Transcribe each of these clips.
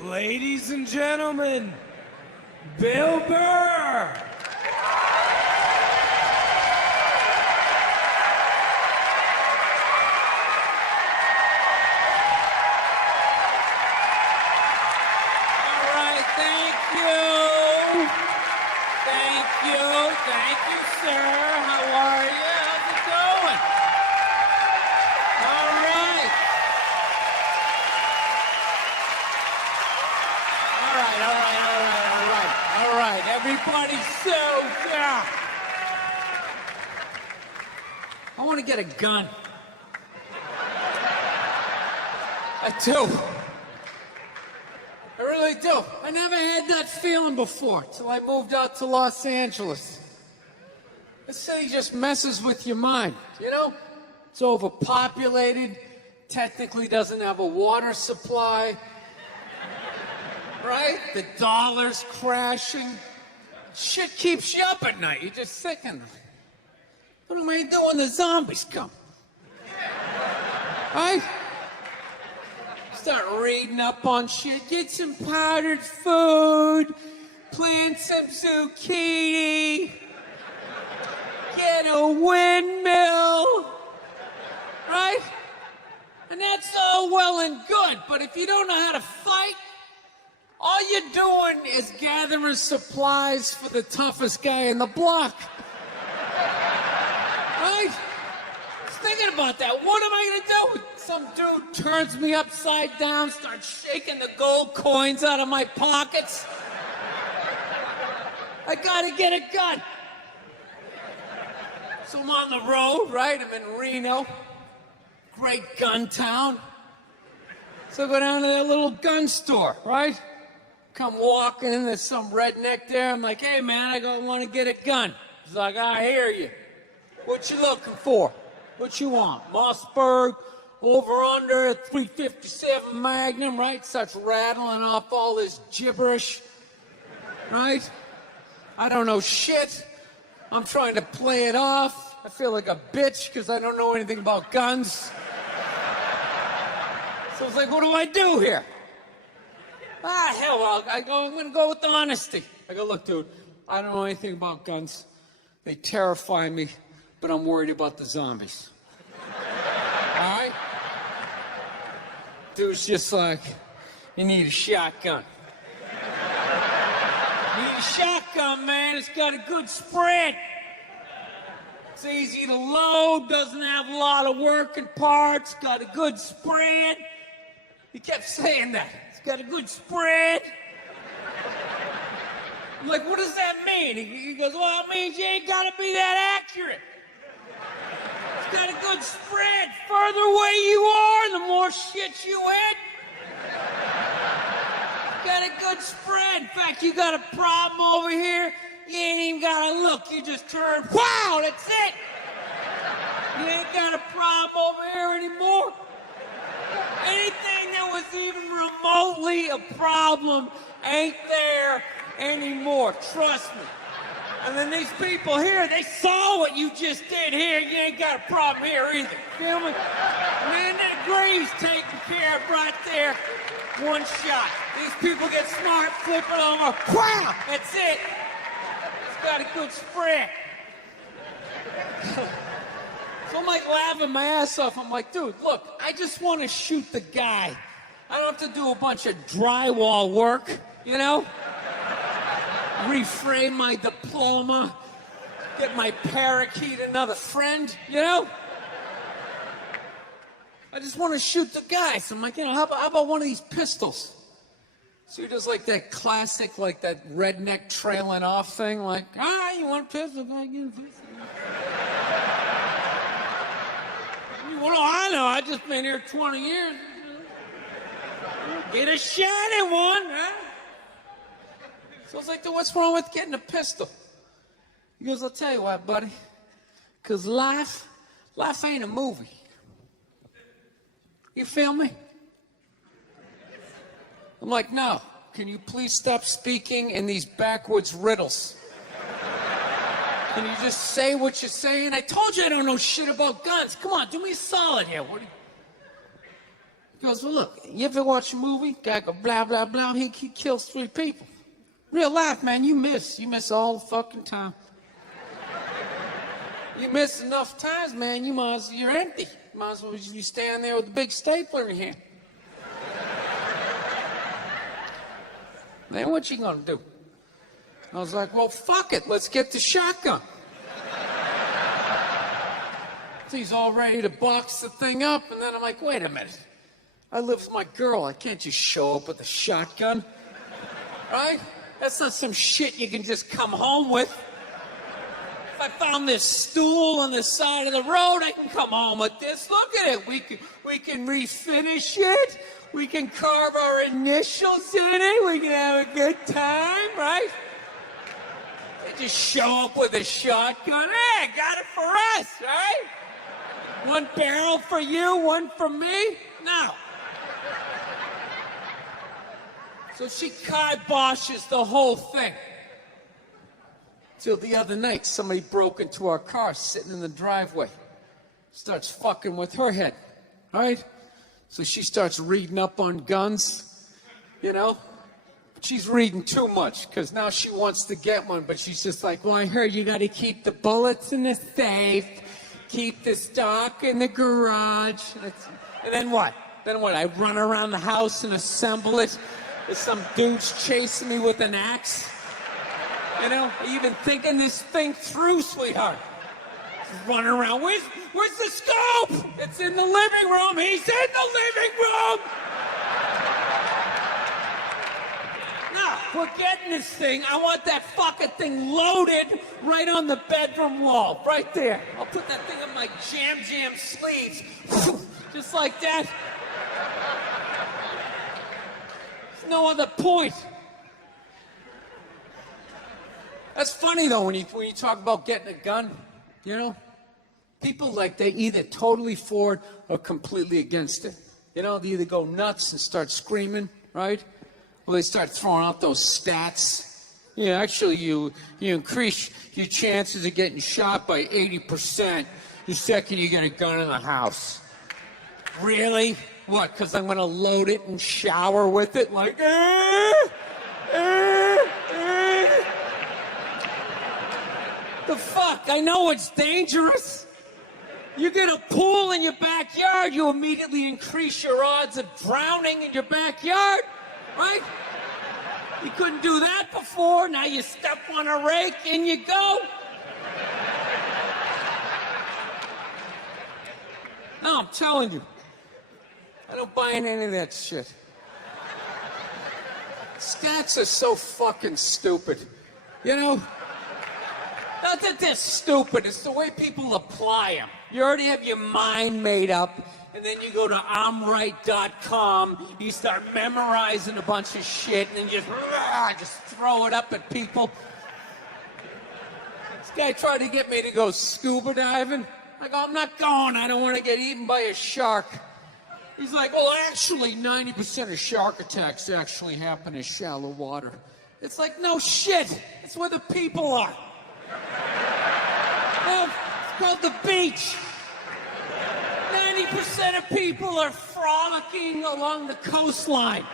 Ladies and gentlemen, Bill Burr. Thank you, sir. How are you? How's it going? All right. All right. Everybody, yeah. I want to get a gun. I do. I really do. I never had that feeling before till I moved out to Los Angeles. The city just messes with your mind, you know? It's overpopulated, technically doesn't have a water supply, right? The dollar's crashing. Shit keeps you up at night. You're just thinking, what am I doing when the zombies come? Right? Start reading up on shit, get some powdered food, plant some zucchini, get a windmill, right? And that's all well and good, but if you don't know how to fight, all you're doing is gathering supplies for the toughest guy in the block. Right? Just thinking about that. What am I gonna do? Some dude turns me upside down, starts shaking the gold coins out of my pockets. I gotta get a gun. So I'm on the road, right? I'm in Reno. Great gun town. So I go down to that little gun store, right? Come walking in, there's some redneck there. I'm like, hey man, I want to get a gun. He's like, I hear you. What you looking for? What you want? Mossberg, over under, 357 Magnum, right? Starts rattling off all this gibberish, right? I don't know shit. I'm trying to play it off. I feel like a bitch because I don't know anything about guns. So it's like, what do I do here? Hell, I'm going to go with honesty. I go, look, dude, I don't know anything about guns. They terrify me, but I'm worried about the zombies. All right? Dude's just like, you need a shotgun. You need a shotgun, man. It's got a good spread. It's easy to load, doesn't have a lot of working parts, got a good spread. He kept saying that. It's got a good spread. I'm like, what does that mean? He goes, well, it means you ain't got to be that accurate. It's got a good spread. Further away you are, the more shit you hit. It's got a good spread. In fact, you got a problem over here, you ain't even got to look. You just turn, wow, that's it. You ain't got a problem over here anymore. Anything that was even remotely a problem ain't there anymore. Trust me. And then these people here, they saw what you just did here. You ain't got a problem here either. Feel me? Man, that agrees taken care of right there. One shot. These people get smart, flip it over. Wow! That's it. It's got a good spread. So I'm like laughing my ass off. I'm like, dude, look, I just want to shoot the guy. I don't have to do a bunch of drywall work, you know? Reframe my diploma, get my parakeet another friend, you know? I just want to shoot the guy. So I'm like, you know, how about one of these pistols? So he does like that classic, like that redneck trailing off thing, like, you want a pistol? Go get a pistol. Well, I know. I just been here 20 years. Get a shot at one, huh? So I was like, dude, what's wrong with getting a pistol? He goes, I'll tell you what, buddy. Because life ain't a movie. You feel me? I'm like, no. Can you please stop speaking in these backwoods riddles? Can you just say what you're saying? I told you I don't know shit about guns. Come on, do me a solid here. goes, well, look, you ever watch a movie? Guy go, blah, blah, blah. He kills 3 people. Real life, man, you miss. You miss all the fucking time. You miss enough times, man, you're empty. You might as well be standing there with a big stapler in your hand. Then what you gonna do? I was like, well, fuck it, let's get the shotgun. So he's all ready to box the thing up, and then I'm like, wait a minute. I live with my girl, I can't just show up with a shotgun. Right? That's not some shit you can just come home with. If I found this stool on the side of the road, I can come home with this. Look at it. We can refinish it. We can carve our initials in it. We can have a good time, right? They just show up with a shotgun. Hey, got it for us, right? 1 barrel for you, 1 for me? No. So she kiboshes the whole thing. Till the other night, somebody broke into our car sitting in the driveway. Starts fucking with her head, right? So she starts reading up on guns, you know? She's reading too much, because now she wants to get one, but she's just like, well, I heard you gotta keep the bullets in the safe, keep the stock in the garage. And then what? I run around the house and assemble it. There's some dude's chasing me with an axe. You know, are you even thinking this thing through, sweetheart? She's running around. Where's the scope? It's in the living room. He's in the living room. Now, we're getting this thing. I want that fucking thing loaded right on the bedroom wall. Right there. I'll put that thing on my jam sleeves. Just like that. There's no other point. That's funny, though, when you talk about getting a gun, you know? People, like, they either totally for it or completely against it. You know, they either go nuts and start screaming, right? Or they start throwing out those stats. Yeah, actually, you increase your chances of getting shot by 80% the second you get a gun in the house. Really? What, because I'm going to load it and shower with it? Like, The fuck? I know it's dangerous. You get a pool in your backyard, you immediately increase your odds of drowning in your backyard, right? You couldn't do that before. Now you step on a rake, in you go. No, I'm telling you. I don't buy in any of that shit. Stats are so fucking stupid. You know? Not that they're stupid, it's the way people apply them. You already have your mind made up, and then you go to I'mRight.com, you start memorizing a bunch of shit, and then just throw it up at people. This guy tried to get me to go scuba diving. I go, I'm not going, I don't want to get eaten by a shark. He's like, well, actually, 90% of shark attacks actually happen in shallow water. It's like, no shit, it's where the people are. Well, it's called the beach. 90% of people are frolicking along the coastline.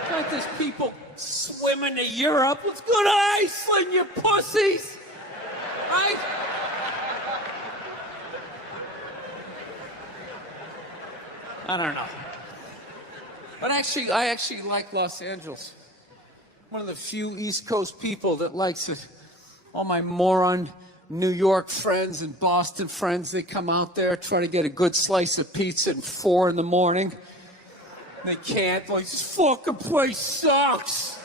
It's like there's people swimming to Europe. Let's go to Iceland, you pussies. Right? I don't know. But actually, I actually like Los Angeles. One of the few East Coast people that likes it. All my moron New York friends and Boston friends, they come out there, try to get a good slice of pizza at 4 in the morning. They can't. Like, this fucking place sucks.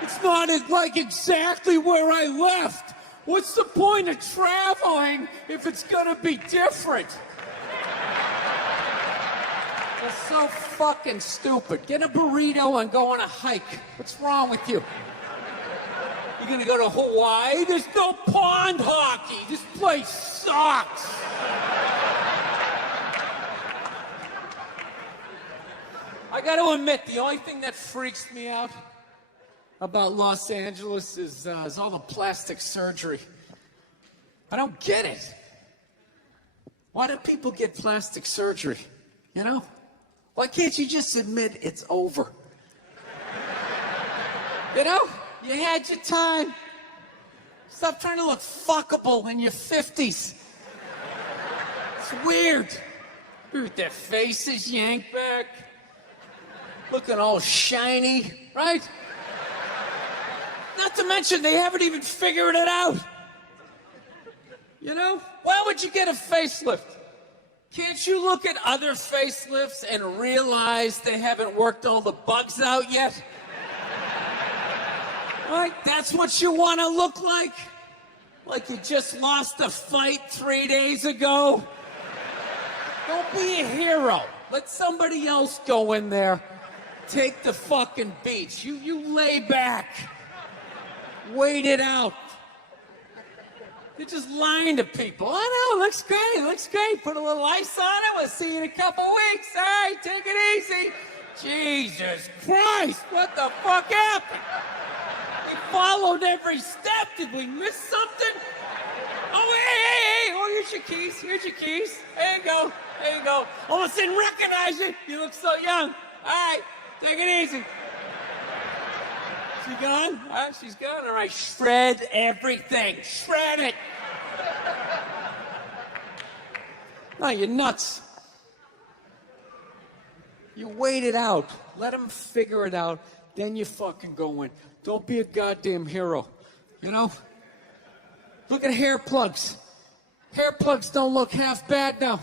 It's not like exactly where I left. What's the point of traveling if it's gonna be different? It's so fucking stupid. Get a burrito and go on a hike. What's wrong with you? You're gonna go to Hawaii? There's no pond hockey. This place sucks. I gotta admit, the only thing that freaks me out about Los Angeles is all the plastic surgery. I don't get it. Why do people get plastic surgery? You know? Why can't you just admit it's over? You know? You had your time. Stop trying to look fuckable in your 50s. It's weird. With their faces yanked back. Looking all shiny, right? Not to mention they haven't even figured it out. You know? Why would you get a facelift? Can't you look at other facelifts and realize they haven't worked all the bugs out yet? Right? That's what you want to look like? Like you just lost a fight 3 days ago? Don't be a hero. Let somebody else go in there. Take the fucking beats. You lay back. Wait it out. You're just lying to people. I know, looks great. Put a little ice on it. We'll see you in a couple weeks. All right, take it easy. Jesus Christ, what the fuck happened? We followed every step. Did we miss something? Oh, hey. Oh, here's your keys. There you go. All of a sudden, recognize you. You look so young. All right, take it easy. She gone? All right, she's gone. All right, shred everything. Shred it. No, you're nuts. You wait it out. Let them figure it out. Then you fucking go in. Don't be a goddamn hero. You know? Look at hair plugs. Hair plugs don't look half bad now.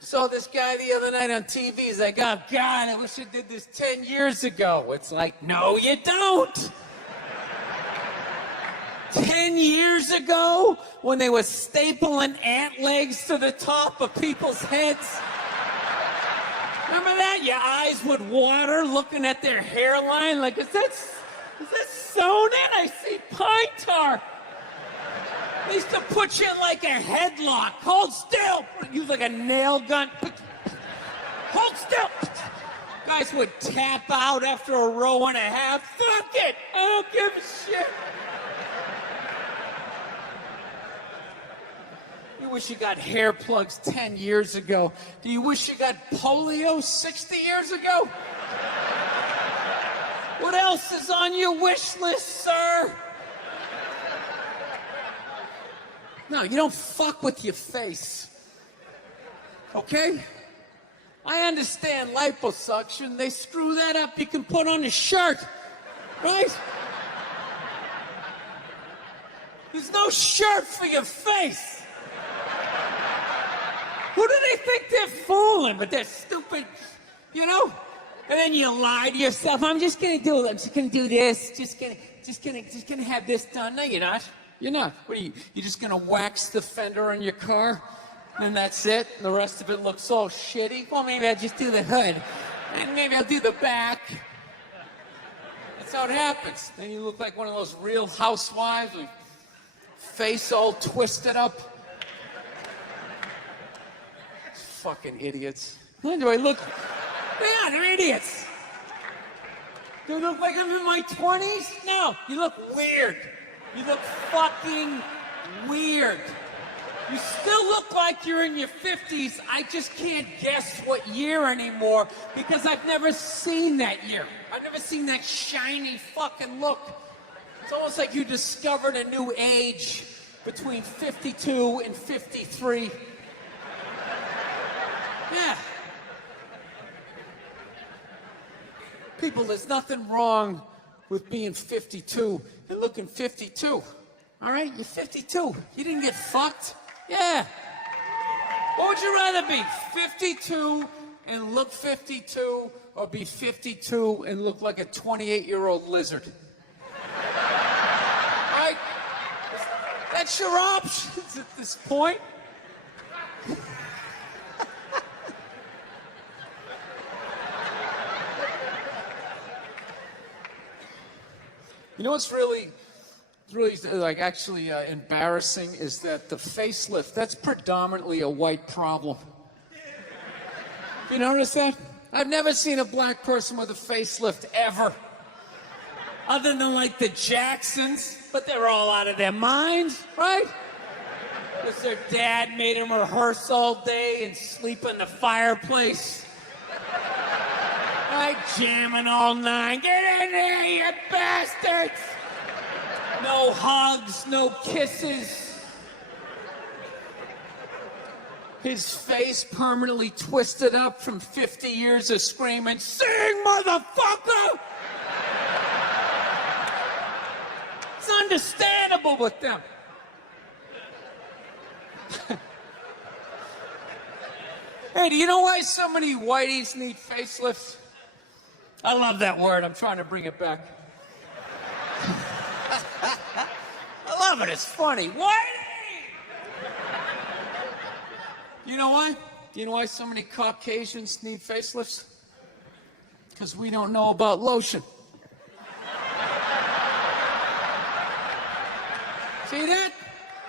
Saw this guy the other night on TV. He's like, oh, God, I wish I did this 10 years ago. It's like, no, you don't. 10 years ago, when they were stapling ant legs to the top of people's heads. Remember that? Your eyes would water looking at their hairline. Like, is that sewn in? I see pine tar. They used to put you in like a headlock. Hold still. Use like a nail gun. Hold still. Guys would tap out after a row and a half. Fuck it. I don't give a shit. You wish you got hair plugs 10 years ago. Do you wish you got polio 60 years ago? What else is on your wish list, sir? No, you don't fuck with your face. Okay? I understand liposuction. They screw that up. You can put on a shirt. Right? There's no shirt for your face. Who do they think they're fooling with their stupid, you know? And then you lie to yourself. I'm just gonna do this. Just gonna have this done. No, you're not. You're not. What are you? You're just gonna wax the fender on your car, and that's it. And the rest of it looks all shitty. Well, maybe I'll just do the hood, and maybe I'll do the back. That's how it happens. Then you look like one of those Real Housewives with face all twisted up. Fucking idiots. How do I look? Yeah, they're idiots. Do I look like I'm in my 20s? No, you look weird. You look fucking weird. You still look like you're in your 50s. I just can't guess what year anymore because I've never seen that year. I've never seen that shiny fucking look. It's almost like you discovered a new age between 52 and 53. Yeah. People, there's nothing wrong with being 52 and looking 52. All right? You're 52. You didn't get fucked. Yeah. What would you rather be? 52 and look 52 or be 52 and look like a 28-year-old lizard? All right? That's your options at this point. You know what's really like actually embarrassing is that the facelift, that's predominantly a white problem. You notice that? I've never seen a black person with a facelift ever. Other than like the Jacksons, but they're all out of their minds, right? Because their dad made them rehearse all day and sleep in the fireplace. Right, jamming all night. Get in there, you bastards! No hugs, no kisses. His face permanently twisted up from 50 years of screaming, "Sing, motherfucker!" It's understandable with them. Hey, do you know why so many whiteys need facelifts? I love that word. I'm trying to bring it back. I love it. It's funny. Whitey! You know why? Do you know why so many Caucasians need facelifts? Because we don't know about lotion. See that?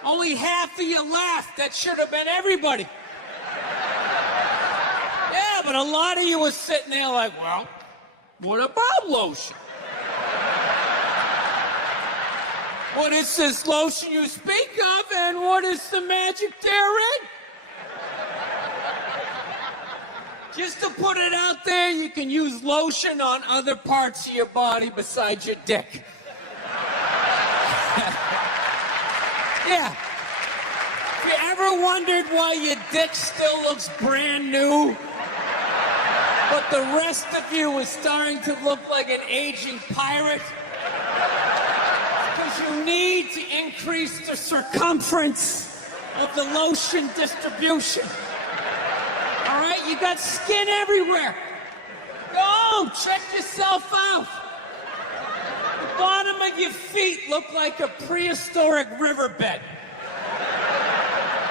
Only half of you laughed. That should have been everybody. Yeah, but a lot of you were sitting there like, well, what about lotion? What is this lotion you speak of, and what is the magic therein? Just to put it out there, you can use lotion on other parts of your body besides your dick. Yeah. If you ever wondered why your dick still looks brand new, but the rest of you is starting to look like an aging pirate, because you need to increase the circumference of the lotion distribution. All right, you got skin everywhere. Go, check yourself out. The bottom of your feet look like a prehistoric riverbed.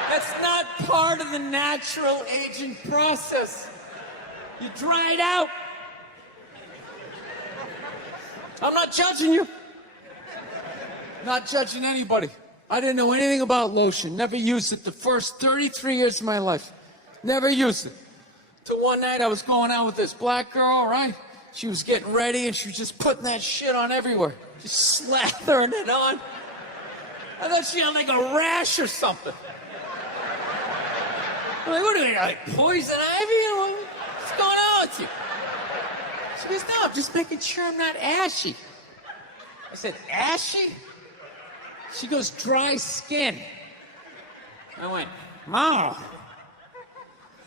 That's not part of the natural aging process. You dried out. I'm not judging you. Not judging anybody. I didn't know anything about lotion. Never used it the first 33 years of my life. Never used it. Till one night I was going out with this black girl, right? She was getting ready and she was just putting that shit on everywhere. Just slathering it on. I thought she had like a rash or something. I'm like, what are you, like poison ivy? What's going on with you? She goes, no, I'm just making sure I'm not ashy. I said, ashy? She goes, dry skin. I went, oh.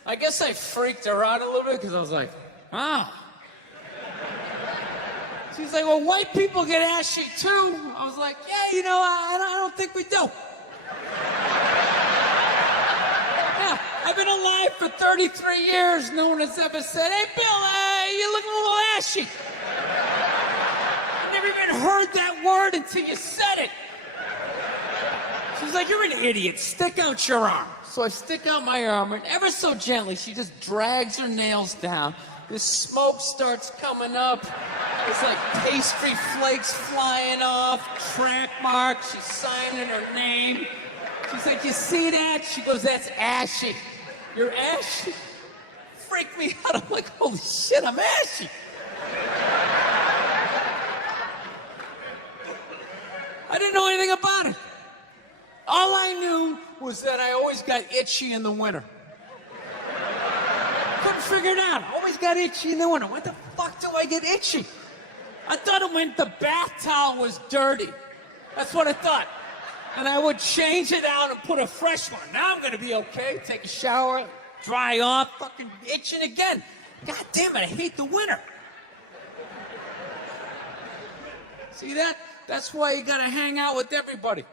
I guess I freaked her out a little bit because I was like, oh. She's like, well, white people get ashy too. I was like, yeah, you know, I don't think we do. Yeah, I've been alive for 33 years. No one has ever said, hey, Bill, you look a little ashy. I never even heard that word until you said it. She's like, you're an idiot. Stick out your arm. So I stick out my arm, and ever so gently, she just drags her nails down. This smoke starts coming up. It's like pastry flakes flying off, track marks. She's signing her name. She's like, you see that? She goes, that's ashy. You're ashy? Freak me out. I'm like, holy shit, I'm ashy. I didn't know anything about it. All I knew was that I always got itchy in the winter. Couldn't figure it out. I always got itchy in the winter. What the fuck do I get itchy? I thought it meant the bath towel was dirty. That's what I thought. And I would change it out and put a fresh one. Now I'm going to be okay. Take a shower, dry off, fucking itching again. God damn it, I hate the winter. See that? That's why you got to hang out with everybody.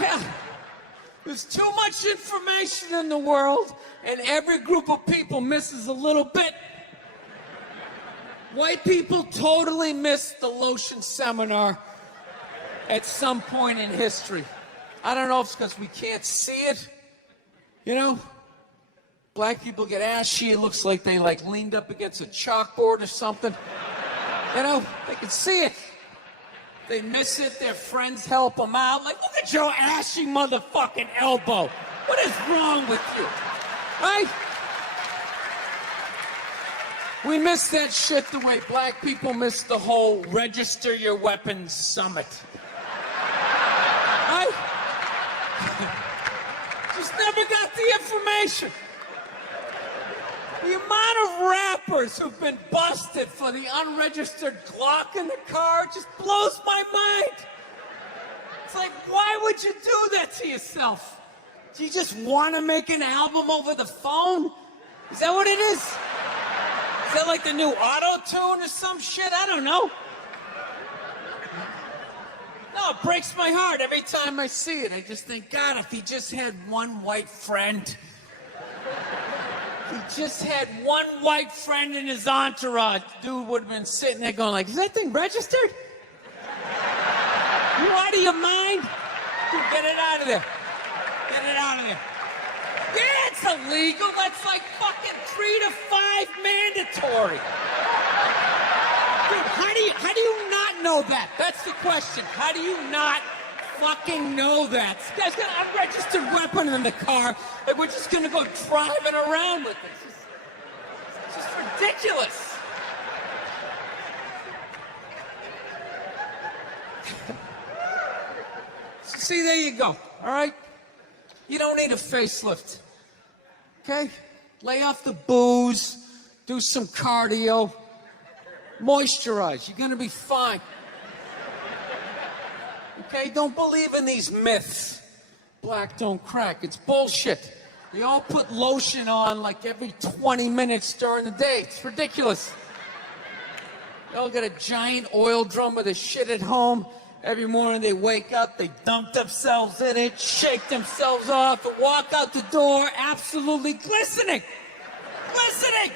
Yeah. There's too much information in the world, and every group of people misses a little bit. White people totally missed the lotion seminar at some point in history. I don't know if it's because we can't see it. You know? Black people get ashy. It looks like they leaned up against a chalkboard or something. You know? They can see it. They miss it, their friends help them out. Like, look at your ashy motherfucking elbow. What is wrong with you? Right? We miss that shit the way black people miss the whole register your weapons summit. Right? Just never got the information. The amount of rappers who've been busted for the unregistered Glock in the car just blows my mind. It's like, why would you do that to yourself? Do you just want to make an album over the phone? Is that what it is? Is that like the new auto-tune or some shit? I don't know. No, it breaks my heart every time I see it. I just think, God, if he just had one white friend. He just had one white friend in his entourage. Dude would have been sitting there going like, is that thing registered? You out of your mind? Dude, get it out of there. Get it out of there. Yeah, it's illegal. That's like fucking 3 to 5 mandatory. Dude, how do you not know that? That's the question. How do you not fucking know that? This guy's got an unregistered weapon in the car, and we're just gonna go driving around with it. It's just ridiculous. So see, there you go, all right? You don't need a facelift, okay? Lay off the booze, do some cardio, moisturize. You're gonna be fine. Okay, don't believe in these myths. Black don't crack. It's bullshit. They all put lotion on like every 20 minutes during the day. It's ridiculous. They all got a giant oil drum with a shit at home. Every morning they wake up, they dump themselves in it, shake themselves off, and walk out the door absolutely glistening. Glistening!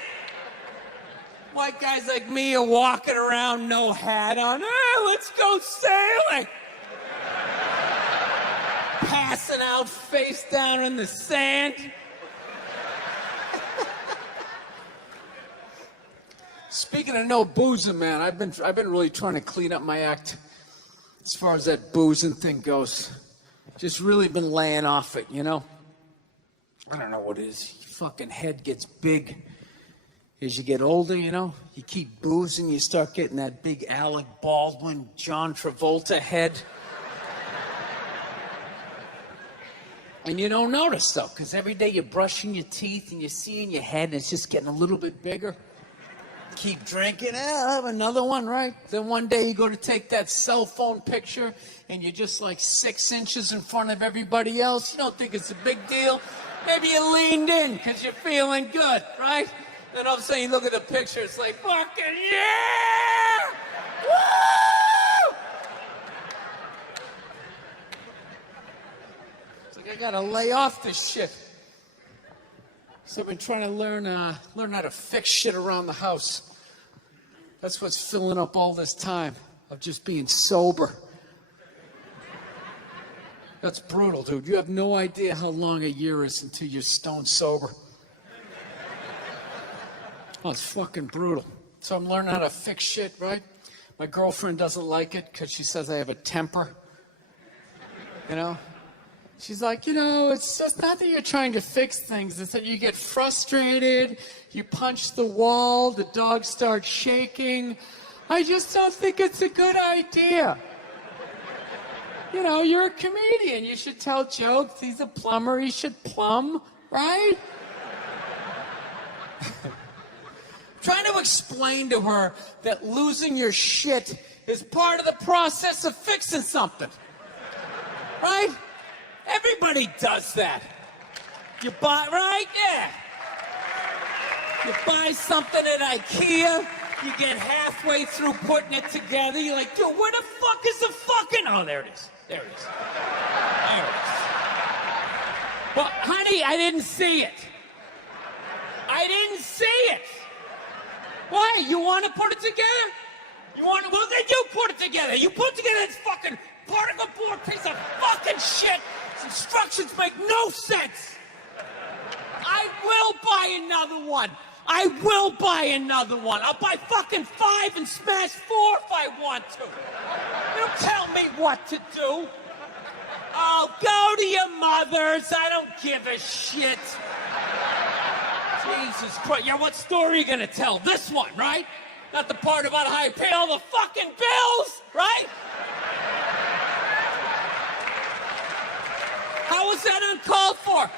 White guys like me are walking around, no hat on. Hey, let's go sailing! Passing out face down in the sand. Speaking of no boozing, man, I've been really trying to clean up my act as far as that boozing thing goes. Just really been laying off it, you know? I don't know what it is. Your fucking head gets big as you get older, you know? You keep boozing, you start getting that big Alec Baldwin, John Travolta head. And you don't notice, though, because every day you're brushing your teeth and you're seeing your head and it's just getting a little bit bigger. Keep drinking, I'll have another one, right? Then one day you go to take that cell phone picture and you're just like 6 inches in front of everybody else. You don't think it's a big deal. Maybe you leaned in because you're feeling good, right? Then all of a sudden you look at the picture, it's like, fucking yeah! Woo! It's like I gotta lay off this shit. So I've been trying to learn how to fix shit around the house. That's what's filling up all this time of just being sober. That's brutal, dude. You have no idea how long a year is until you're stone sober. Oh, it's fucking brutal. So I'm learning how to fix shit, right? My girlfriend doesn't like it because she says I have a temper. You know? She's like, you know, it's just not that you're trying to fix things. It's that you get frustrated, you punch the wall, the dog starts shaking. I just don't think it's a good idea. You know, you're a comedian. You should tell jokes. He's a plumber. He should plumb, right? Trying to explain to her that losing your shit is part of the process of fixing something, right? Everybody does that. You buy, right? Yeah. You buy something at IKEA, you get halfway through putting it together, you're like, dude, where the fuck is the fucking... Oh, there it is. There it is. There it is. Well, honey, I didn't see it. I didn't see it. Why? You want to put it together? You want to... Well, then you put it together. You put together this fucking particle board piece of fucking shit. Instructions make no sense. I will buy another one. I will buy another one. I'll buy fucking 5 and smash 4 if I want to. You don't tell me what to do. Oh, go to your mother's. I don't give a shit. Jesus Christ. Yeah, what story are you gonna tell? This one, right? Not the part about how I pay all the fucking bills, right? How for?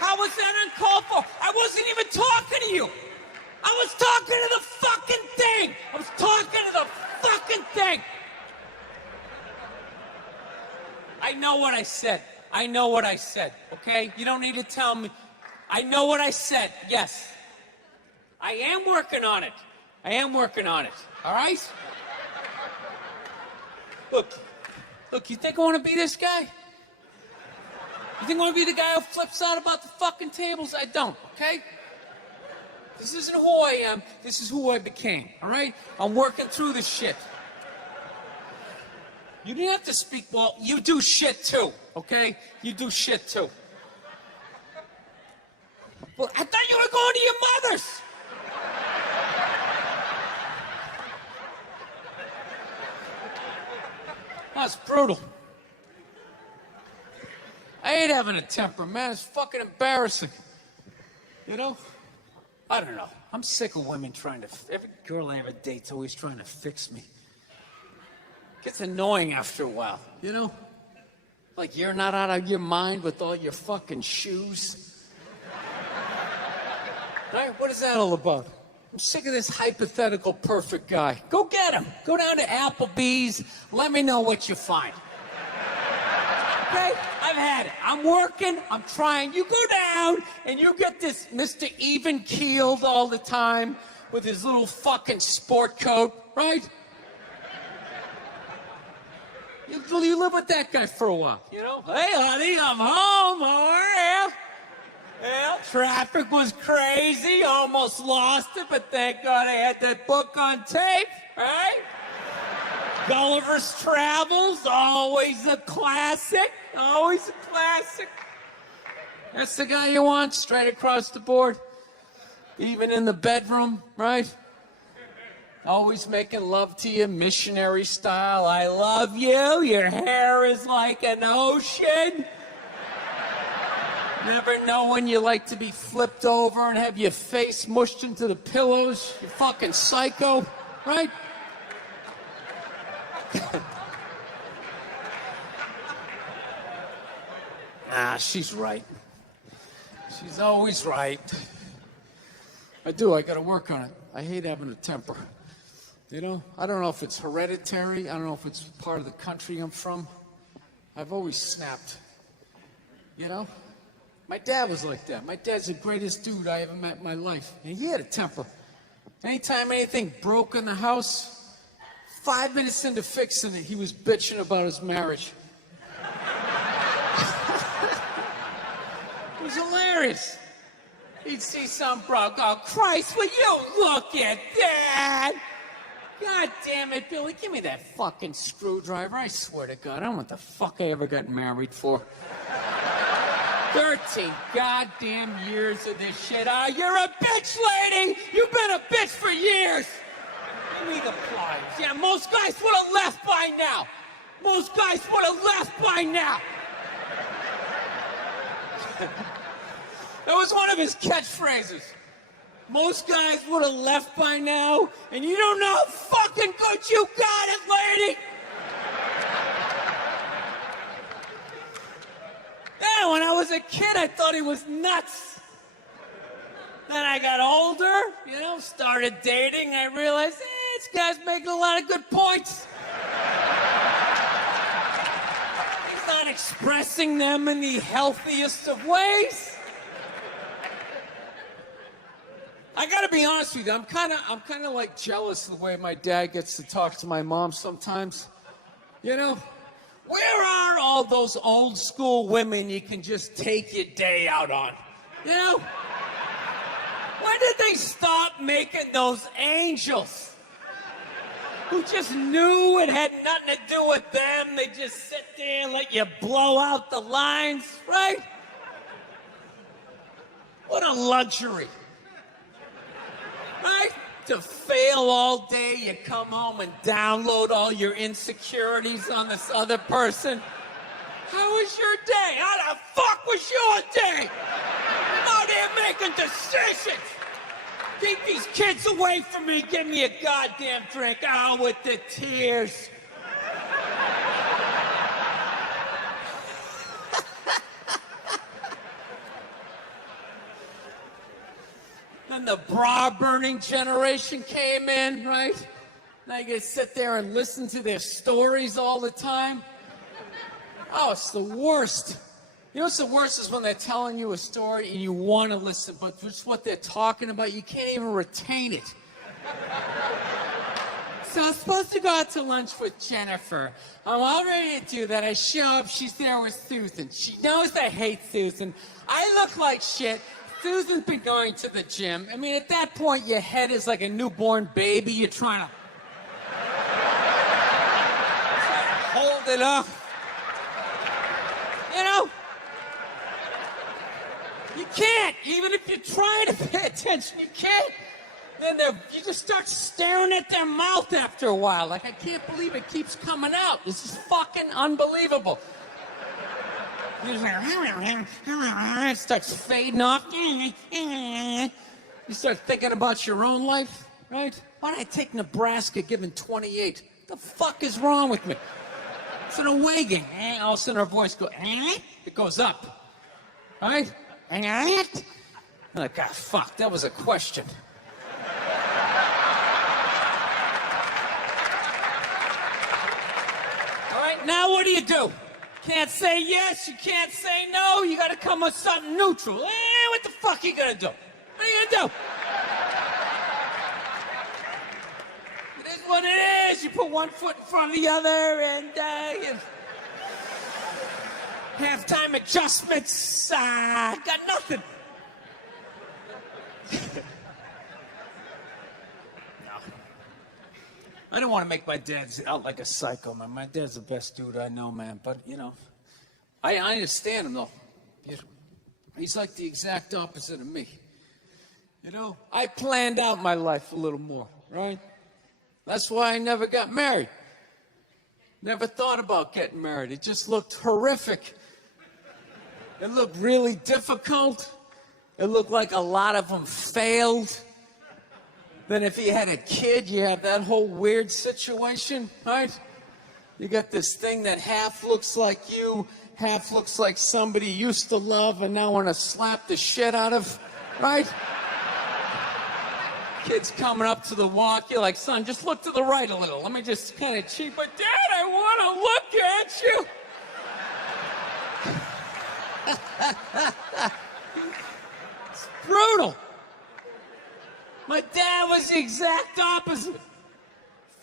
How was that uncalled for? I wasn't even talking to you. I was talking to the fucking thing. I was talking to the fucking thing. I know what I said. I know what I said, okay? You don't need to tell me. I know what I said, yes. I am working on it. I am working on it, all right? Look, you think I want to be this guy? You think I want to be the guy who flips out about the fucking tables? I don't, okay? This isn't who I am. This is who I became, all right? I'm working through this shit. You didn't have to speak well. You do shit too, okay? You do shit too. Well, I thought you were going to your mother's. That's brutal. I hate having a temper, man. It's fucking embarrassing. You know? I don't know. I'm sick of women trying to... Every girl I ever date's always trying to fix me. Gets annoying after a while, you know? Like you're not out of your mind with all your fucking shoes. Right? What is that all about? I'm sick of this hypothetical perfect guy. Go get him. Go down to Applebee's. Let me know what you find. Okay? I've had it. I'm working. I'm trying. You go down and you get this Mr. Even-keeled all the time with his little fucking sport coat, right? You live with that guy for a while, you know? Hey, honey, I'm home. How are you? Well, traffic was crazy. Almost lost it, but thank God I had that book on tape, right? Gulliver's Travels, always a classic. Always a classic. That's the guy you want, straight across the board. Even in the bedroom, right? Always making love to you, missionary style. I love you. Your hair is like an ocean. Never know when you like to be flipped over and have your face mushed into the pillows. You fucking psycho, right? She's right. She's always right. I gotta work on it. I hate having a temper. You know, I don't know if it's hereditary. I don't know if it's part of the country I'm from. I've always snapped. You know? My dad was like that. My dad's the greatest dude I ever met in my life. And he had a temper. Anytime anything broke in the house, 5 minutes into fixing it, he was bitching about his marriage. It was hilarious. He'd see something broke. Oh, Christ, will you look at that? God damn it, Billy, give me that fucking screwdriver. I swear to God, I don't know what the fuck I ever got married for. 13 goddamn years of this shit. You're a bitch, lady! You've been a bitch for years! Give me the pliers. Yeah, most guys would have left by now. Most guys would have left by now. That was one of his catchphrases. Most guys would have left by now, and you don't know how fucking good you got it, lady! Yeah, when I was a kid, I thought he was nuts. Then I got older, you know, started dating, I realized, this guy's making a lot of good points. He's not expressing them in the healthiest of ways. I gotta be honest with you, I'm kind of like jealous of the way my dad gets to talk to my mom sometimes. You know, where are all those old school women you can just take your day out on? You know? When did they stop making those angels? Who just knew it had nothing to do with them, they just sit there and let you blow out the lines, right? What a luxury. Right? To fail all day, you come home and download all your insecurities on this other person. How was your day? How the fuck was your day? Out here making decisions. Keep these kids away from me. Give me a goddamn drink. Out with the tears. then the bra-burning generation came in, right? Now you gotta sit there and listen to their stories all the time. Oh, it's the worst. You know what's the worst is when they're telling you a story and you want to listen, but just what they're talking about, you can't even retain it. So I was supposed to go out to lunch with Jennifer. I'm all ready to do that. I show up, she's there with Susan. She knows I hate Susan. I look like shit. Susan's been going to the gym. I mean, at that point, your head is like a newborn baby. You're trying to hold it up. You know? You can't. Even if you're trying to pay attention, you can't. Then you just start staring at their mouth after a while. Like, I can't believe it keeps coming out. This is fucking unbelievable. It starts fading off. You start thinking about your own life, right? Why did I take Nebraska given 28? The fuck is wrong with me? It's an away game. All of a sudden our voice goes, it goes up. Right? I'm like, ah, fuck, that was a question. All right, now what do? Can't say yes, you can't say no, you gotta come with something neutral. What the fuck are you gonna do? What are you gonna do? It is what it is. You put one foot in front of the other and halftime adjustments, got nothing. No. I don't want to make my dad out like a psycho, man. My dad's the best dude I know, man. But, you know, I understand him, though. He's like the exact opposite of me. You know, I planned out my life a little more, right? That's why I never got married. Never thought about getting married. It just looked horrific. It looked really difficult. It looked like a lot of them failed. Then if you had a kid, you have that whole weird situation, right? You got this thing that half looks like you, half looks like somebody you used to love and now want to slap the shit out of, right? Kid's coming up to the walk, you're like, son, just look to the right a little. Let me just kind of cheat, but Dad, I want to look at you. It's brutal. My dad was the exact opposite.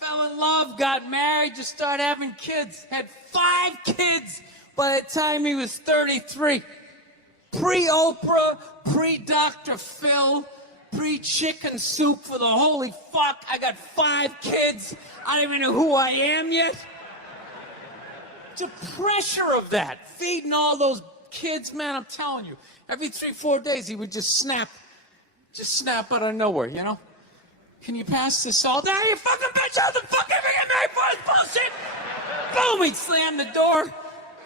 Fell in love, got married, just started having kids. Had 5 kids by the time he was 33. Pre-Oprah, pre-Dr. Phil, pre-chicken soup for the holy fuck. I got 5 kids. I don't even know who I am yet. The pressure of that, feeding all those kids, man, I'm telling you. Every 3-4 days, he would just snap out of nowhere, you know? Can you pass this salt? Ah, you fucking bitch, how the fuck ever get married for this bullshit? Boom, he'd slam the door,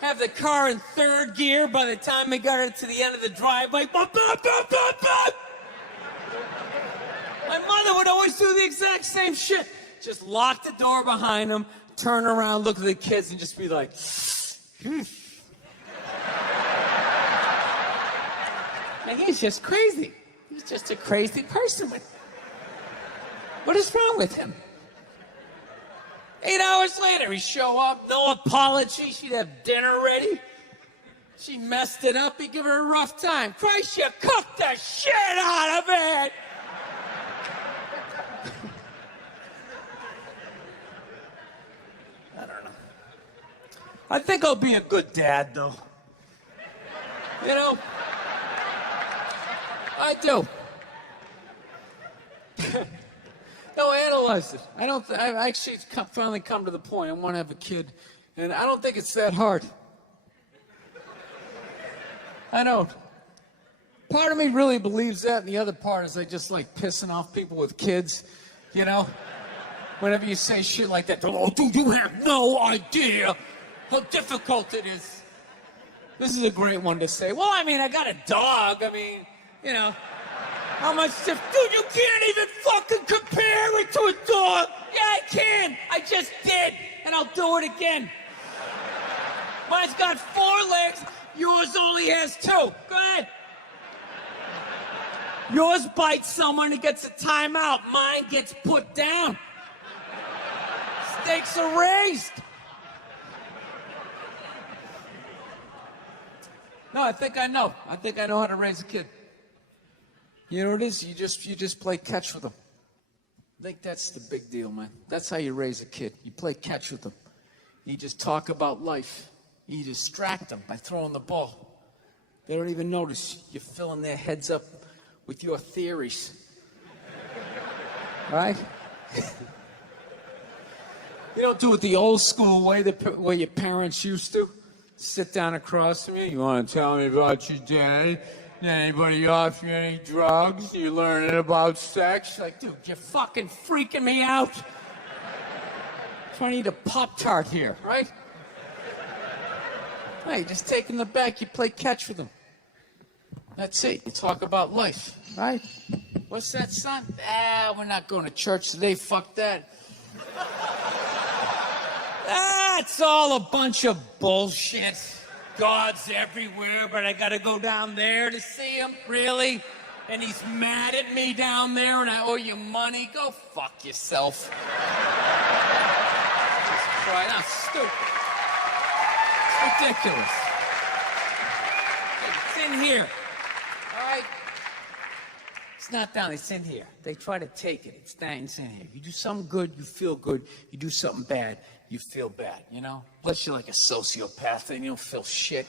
have the car in 3rd gear by the time he got it to the end of the driveway. Bop, bop, bop, bop, bop. My mother would always do the exact same shit. Just lock the door behind him, turn around, look at the kids, and just be like, And he's just crazy. He's just a crazy person. What is wrong with him? 8 hours later, he'd show up, no apology. She'd have dinner ready. She messed it up. He'd give her a rough time. Christ, you cooked the shit out of it. I don't know. I think I'll be a good dad, though. You know? I do. No, analyze it. I've actually finally come to the point I want to have a kid, and I don't think it's that hard. I don't. Part of me really believes that, and the other part is I just like pissing off people with kids, you know? Whenever you say shit like that, oh, dude, you have no idea how difficult it is. This is a great one to say. Well, I mean, I got a dog. I mean, you know, how much dude, you can't even fucking compare it to a dog. Yeah, I can. I just did, and I'll do it again. Mine's got 4 legs. Yours only has 2. Go ahead. Yours bites someone and gets a timeout. Mine gets put down. Stakes are raised. No, I think I know. I think I know how to raise a kid. You know what it is? You just play catch with them. I think that's the big deal, man. That's how you raise a kid. You play catch with them. You just talk about life. You distract them by throwing the ball. They don't even notice. You're filling their heads up with your theories. Right? You don't do it the old school way, where your parents used to. Sit down across from you. You want to tell me about your day? Did anybody offer you any drugs? You learning about sex? Like, dude, you're fucking freaking me out. Trying to eat a Pop-Tart here, right? Hey, just take them back. You play catch with them. That's it. You talk about life, right? What's that, son? We're not going to church today. Fuck that. That's all a bunch of bullshit. God's everywhere, but I gotta go down there to see him? Really? And he's mad at me down there and I owe you money? Go fuck yourself. Just crying out. Stupid. It's ridiculous. It's in here. All right? It's not down, it's in here. They try to take it. It's in here. You do something good, you feel good. You do something bad, you feel bad, you know? Unless you're like a sociopath and you don't feel shit.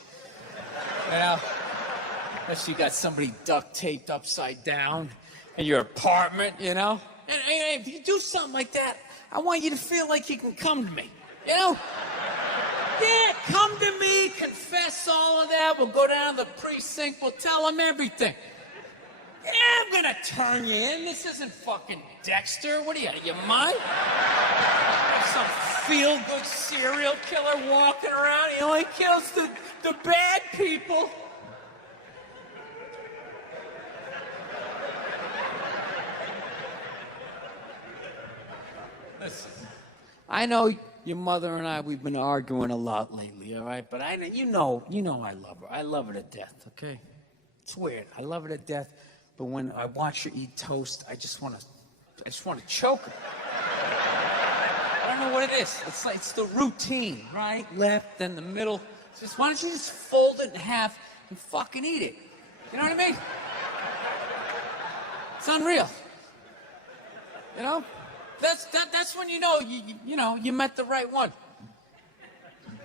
You know? Unless you got somebody duct taped upside down in your apartment, you know? And if you do something like that, I want you to feel like you can come to me, you know? Yeah, come to me, confess all of that. We'll go down to the precinct, we'll tell them everything. Yeah, I'm gonna turn you in. This isn't fucking Dexter. What are you, out of your mind? Some feel-good serial killer walking around. He only kills the bad people. Listen, I know your mother and I, we've been arguing a lot lately, all right? But you know I love her. I love her to death, okay? It's weird. I love her to death. But when I watch her eat toast, I just want to choke her. I don't know what it is. It's the routine, right? Left, then the middle. Why don't you just fold it in half and fucking eat it? You know what I mean? It's unreal. You know? That's when you know you met the right one.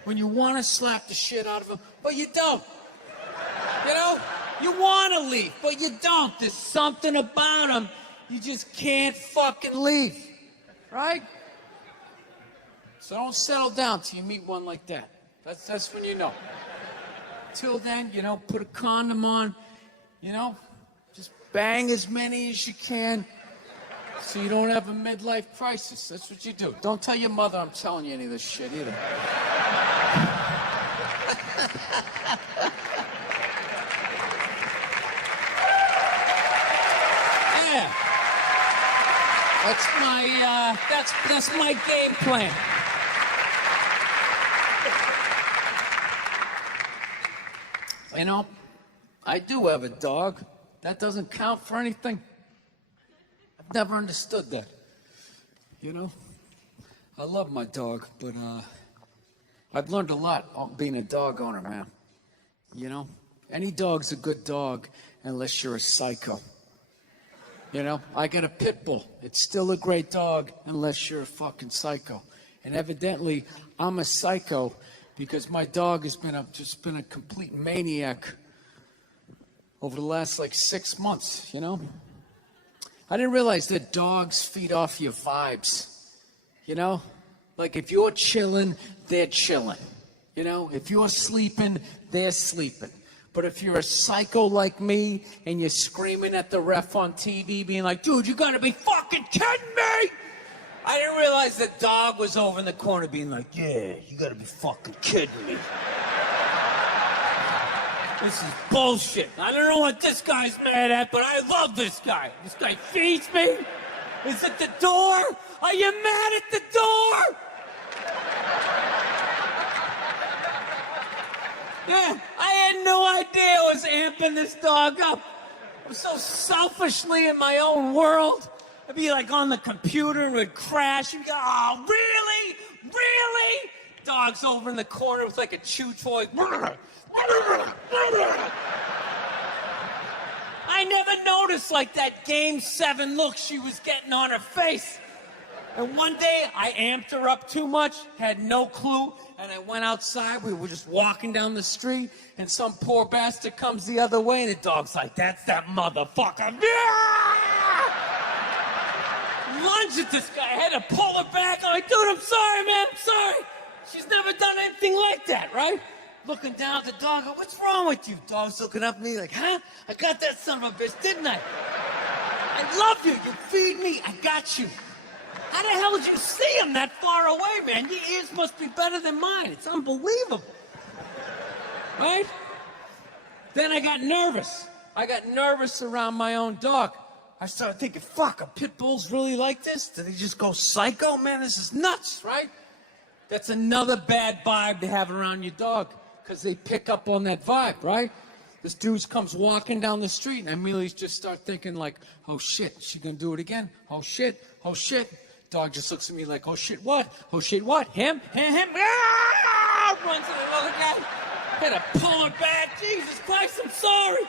When you want to slap the shit out of him, but you don't. You know? You want to leave, but you don't. There's something about him. You just can't fucking leave. Right? So don't settle down till you meet one like that. That's when you know. Till then, put a condom on. Just bang as many as you can so you don't have a midlife crisis. That's what you do. Don't tell your mother I'm telling you any of this shit either. That's my game plan. I do have a dog. That doesn't count for anything. I've never understood that. I love my dog, but I've learned a lot being a dog owner, man. Any dog's a good dog unless you're a psycho. I got a pit bull. It's still a great dog unless you're a fucking psycho. And evidently, I'm a psycho because my dog has been just been a complete maniac over the last 6 months, I didn't realize that dogs feed off your vibes, Like if you're chilling, they're chilling. If you're sleeping, they're sleeping. But if you're a psycho like me and you're screaming at the ref on TV being like, dude, you gotta be fucking kidding me! I didn't realize the dog was over in the corner being like, yeah, you gotta be fucking kidding me. This is bullshit. I don't know what this guy's mad at, but I love this guy. This guy feeds me. Is it the door? Are you mad at the door? Yeah, I had no idea I was amping this dog up. I'm so selfishly in my own world. I'd be like on the computer and it would crash and go, oh, really? Really? Dog's over in the corner with like a chew toy. I never noticed like that Game 7 look she was getting on her face. And one day I amped her up too much, had no clue, and I went outside. We were just walking down the street, and some poor bastard comes the other way, and the dog's like, that's that motherfucker. Lunge at this guy. I had to pull her back. I'm like, dude, I'm sorry, man. I'm sorry. She's never done anything like that, right? Looking down at the dog. What's wrong with you? Dog's looking up at me like, huh? I got that son of a bitch, didn't I? I love you. You feed me. I got you. How the hell did you see him that far away, man? Your ears must be better than mine. It's unbelievable. Right? Then I got nervous. I got nervous around my own dog. I started thinking, fuck, are pit bulls really like this? Do they just go psycho? Man, this is nuts, right? That's another bad vibe to have around your dog, because they pick up on that vibe, right? This dude comes walking down the street, and I immediately just start thinking like, oh shit, she gonna do it again? Oh shit, oh shit. Dog just looks at me like, oh shit, what? Oh shit, what? Him? Ah! Runs to the other guy. Had to pull her back. Jesus Christ, I'm sorry.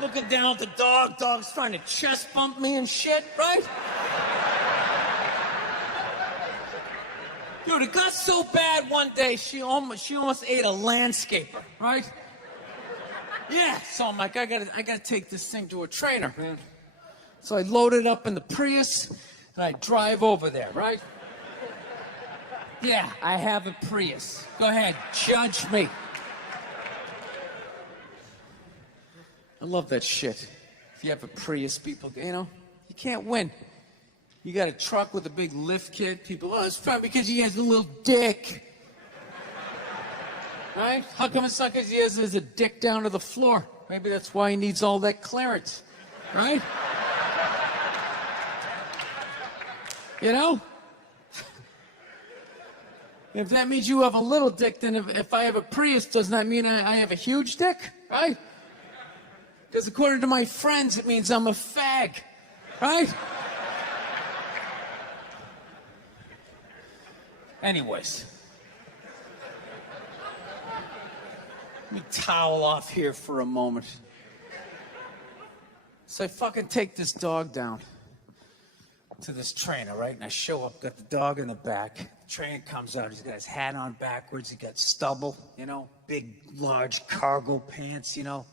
Looking down at the dog. Dog's trying to chest bump me and shit, right? Dude, it got so bad one day, she almost ate a landscaper, right? Yeah, so I'm like, I gotta take this thing to a trainer, man. So I load it up in the Prius, and I drive over there, right? Yeah, I have a Prius. Go ahead, judge me. I love that shit. If you have a Prius, people, you know, you can't win. You got a truck with a big lift kit. People, oh, it's fun because he has a little dick. Right? How come it's not because he has a dick down to the floor? Maybe that's why he needs all that clearance. Right? You know? If that means you have a little dick, then if I have a Prius, doesn't that mean I have a huge dick? Right? Because according to my friends, it means I'm a fag. Right? Anyways. Let me towel off here for a moment. So I fucking take this dog down to this trainer, right? And I show up, got the dog in the back. The trainer comes out, he's got his hat on backwards, he got stubble, you know, big, large cargo pants, you know,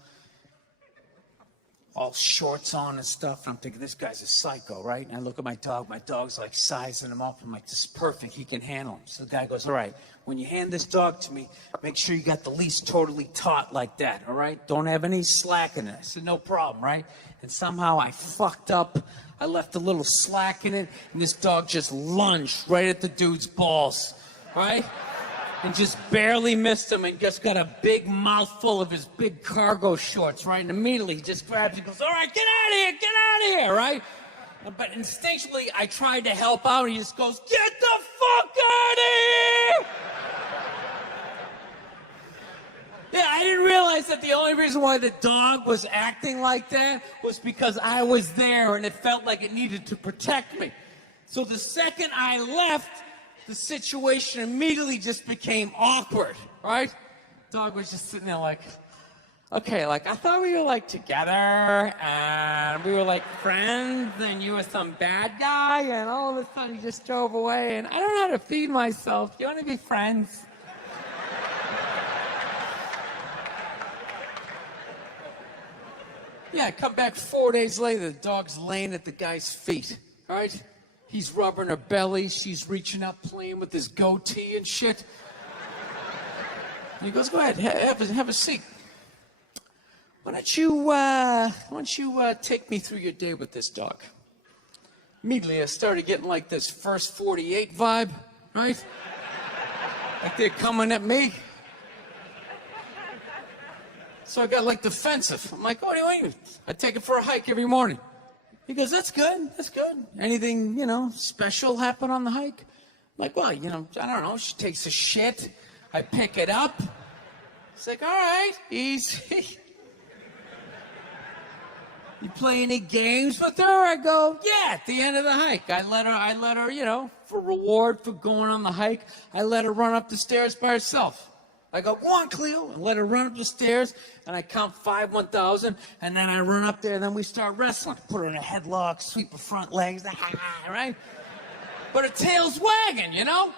all shorts on and stuff. And I'm thinking, this guy's a psycho, right? And I look at my dog's like sizing him up. I'm like, this is perfect, he can handle him. So the guy goes, all right, when you hand this dog to me, make sure you got the leash totally taut like that, all right? Don't have any slack in it. I said, no problem, right? And somehow I fucked up. I left a little slack in it, and this dog just lunged right at the dude's balls, right? And just barely missed him and just got a big mouthful of his big cargo shorts, right? And immediately he just grabs and goes, all right, get out of here, right? But instinctually, I tried to help out, and he just goes, get the fuck out of here! Yeah, I didn't realize that the only reason why the dog was acting like that was because I was there and it felt like it needed to protect me. So the second I left, the situation immediately just became awkward, right? Dog was just sitting there like, okay, like I thought we were like together and we were like friends and you were some bad guy and all of a sudden you just drove away and I don't know how to feed myself. Do you want to be friends? Yeah, I come back 4 days later, the dog's laying at the guy's feet, right? He's rubbing her belly, she's reaching up, playing with his goatee and shit. And he goes, go ahead, have a seat. Why don't you take me through your day with this dog? Immediately I started getting like this first 48 vibe, right? Like they're coming at me. So I got like defensive. I'm like, what do you mean? I take it for a hike every morning. He goes, that's good. Anything, special happen on the hike? I'm like, well, I don't know. She takes a shit. I pick it up. It's like, all right, easy. You play any games with her? I go, yeah, at the end of the hike. I let her, you know, for reward for going on the hike, I let her run up the stairs by herself. I go, go on, Cleo, and let her run up the stairs, and I count 5, 1,000, and then I run up there, and then we start wrestling. Put her in a headlock, sweep her front legs, right? But her tail's wagging, you know?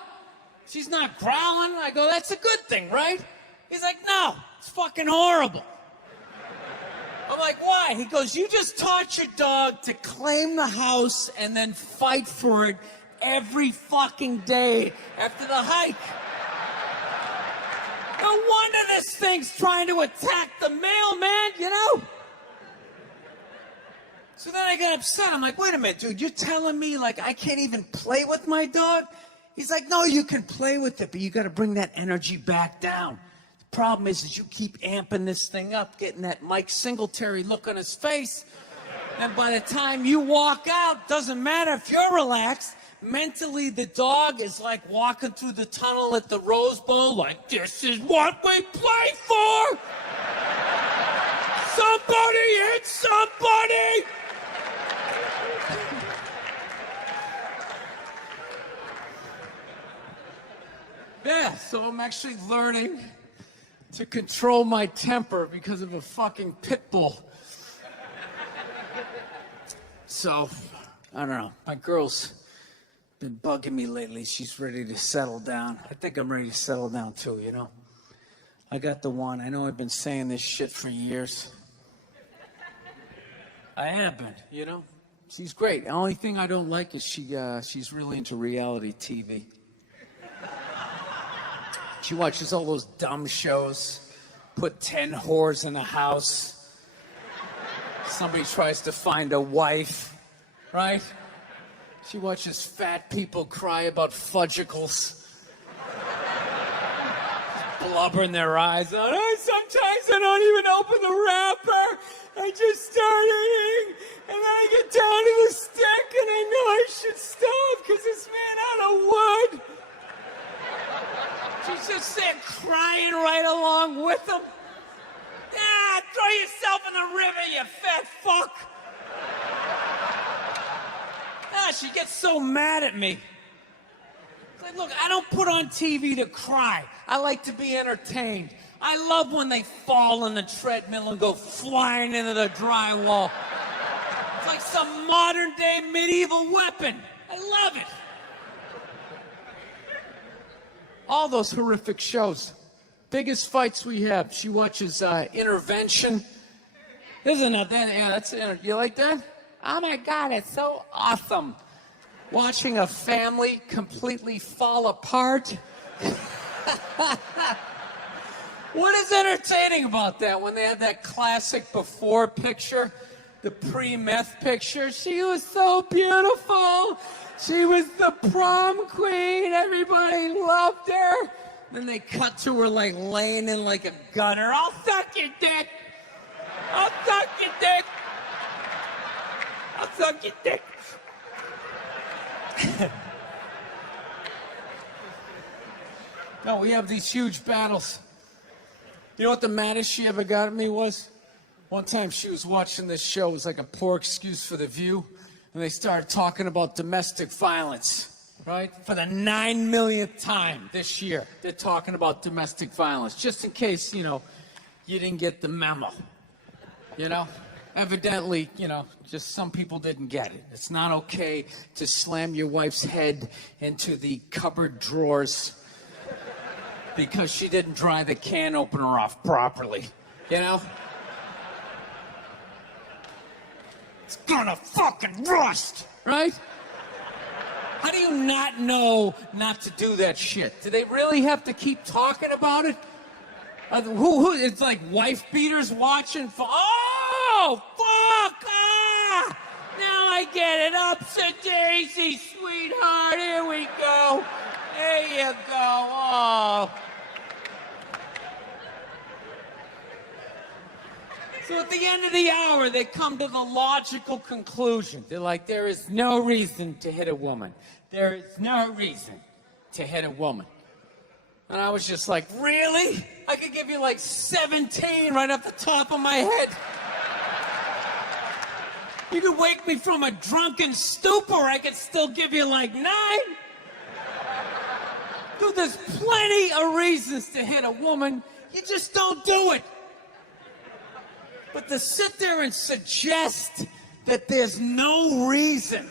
She's not growling. I go, that's a good thing, right? He's like, no, it's fucking horrible. I'm like, why? He goes, you just taught your dog to claim the house and then fight for it every fucking day after the hike. No wonder this thing's trying to attack the mailman, you know? So then I got upset. I'm like, wait a minute, dude, you're telling me, like, I can't even play with my dog? He's like, no, you can play with it, but you got to bring that energy back down. The problem is you keep amping this thing up, getting that Mike Singletary look on his face. And by the time you walk out, doesn't matter if you're relaxed, mentally the dog is like walking through the tunnel at the Rose Bowl like, this is what we play for! Somebody hit somebody! Yeah, so I'm actually learning to control my temper because of a fucking pit bull. So, I don't know. My girl's been bugging me lately. She's ready to settle down. I think I'm ready to settle down too, you know? I got the one. I know I've been saying this shit for years. I have been, you know? She's great. The only thing I don't like is she's really into reality TV. She watches all those dumb shows, put 10 whores in a house. Somebody tries to find a wife, right? She watches fat people cry about fudgicles. Blubber in their eyes. Oh, sometimes I don't even open the wrapper. I just start eating, and then I get down to the stick, and I know I should stop because it's made out of wood. She's just there crying right along with them. Yeah, throw yourself in the river, you fat fuck. Ah, she gets so mad at me. Like, look, I don't put on TV to cry. I like to be entertained. I love when they fall on the treadmill and go flying into the drywall. It's like some modern-day medieval weapon. I love it. All those horrific shows. Biggest fights we have. She watches Intervention. Isn't it? Yeah, that's you like that? Oh my God, it's so awesome. Watching a family completely fall apart. What is entertaining about that? When they had that classic before picture, the pre-meth picture, she was so beautiful. She was the prom queen. Everybody loved her. Then they cut to her like laying in like a gutter. I'll suck your dick. I'll suck your dick. I'll suck your dick. No, we have these huge battles. You know what the maddest she ever got at me was? One time she was watching this show. It was like a poor excuse for The View. And they started talking about domestic violence, right? For the 9 millionth time this year, they're talking about domestic violence. Just in case, you know, you didn't get the memo. You know? Evidently, you know, just some people didn't get it. It's not okay to slam your wife's head into the cupboard drawers because she didn't dry the can opener off properly, you know? It's gonna fucking rust, right? How do you not know not to do that shit? Do they really have to keep talking about it? Who? It's like wife beaters watching. Oh, fuck! Ah! Now I get it. Upsy-daisy, sweetheart. Here we go. There you go. Oh. So at the end of the hour, they come to the logical conclusion. They're like, there is no reason to hit a woman. There is no reason to hit a woman. And I was just like, really? I could give you like 17 right off the top of my head. You could wake me from a drunken stupor, I could still give you like 9. Dude, there's plenty of reasons to hit a woman. You just don't do it. But to sit there and suggest that there's no reason.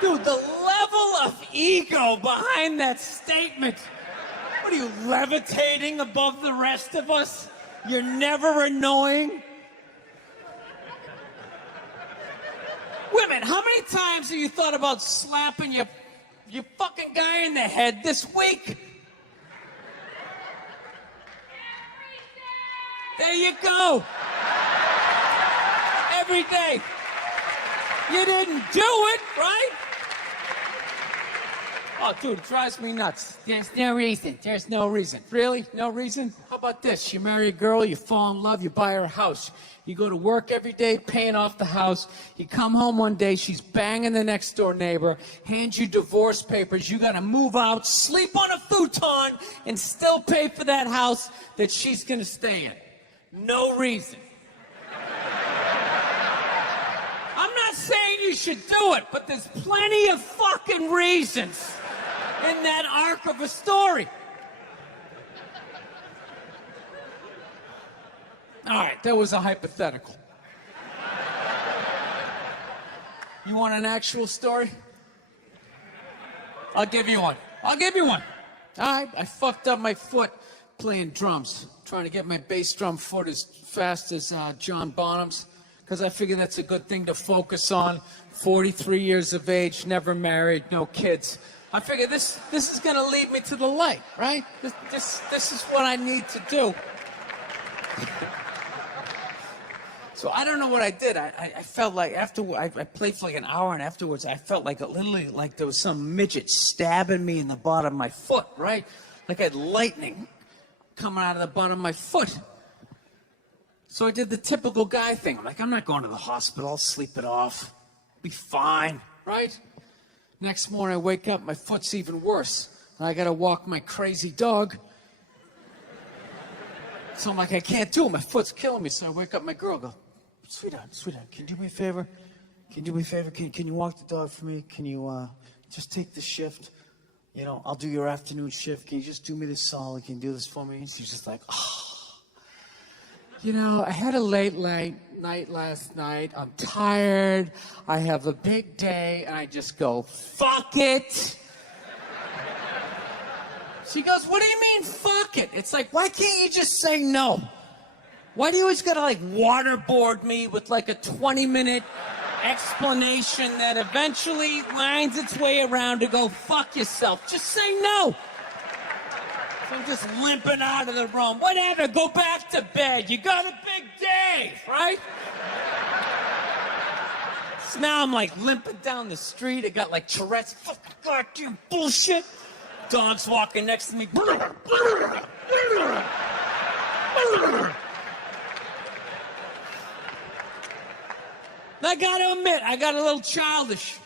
Dude, the level of ego behind that statement. What are you, levitating above the rest of us? You're never annoying? Women, how many times have you thought about slapping your fucking guy in the head this week? There you go. Every day. You didn't do it, right? Oh, dude, it drives me nuts. There's no reason. There's no reason. Really? No reason? How about this? You marry a girl, you fall in love, you buy her a house. You go to work every day, paying off the house. You come home one day, she's banging the next door neighbor, hands you divorce papers. You got to move out, sleep on a futon, and still pay for that house that she's going to stay in. No reason. I'm not saying you should do it, but there's plenty of fucking reasons in that arc of a story. All right, that was a hypothetical. You want an actual story? I'll give you one. All right, I fucked up my foot playing drums, trying to get my bass drum foot as fast as John Bonham's, because I figure that's a good thing to focus on. 43 years of age, never married, no kids. I figure this is going to lead me to the light, right? This is what I need to do. So I don't know what I did. I felt like after I played for like an hour, and afterwards I felt like literally like there was some midget stabbing me in the bottom of my foot, right? Like I had lightning coming out of the bottom of my foot. So I did the typical guy thing. I'm like, I'm not going to the hospital. I'll sleep it off. Be fine, right? Next morning I wake up, my foot's even worse. And I got to walk my crazy dog. So I'm like, I can't do it. My foot's killing me. So I wake up my girl, go, sweetheart, can you do me a favor? Can you walk the dog for me? Can you just take the shift? You know, I'll do your afternoon shift. Can you just do me this solid? Can you do this for me? And she's just like, oh. You know, I had a late night last night. I'm tired. I have a big day. And I just go, fuck it. She goes, what do you mean, fuck it? It's like, why can't you just say no? Why do you always gotta like waterboard me with like a 20-minute explanation that eventually winds its way around to go fuck yourself? Just say no. So I'm just limping out of the room. Whatever, go back to bed. You got a big day, right? So now I'm like limping down the street. I got like Tourette's. Fucking goddamn bullshit. Dog's walking next to me. I gotta admit, I got a little childish.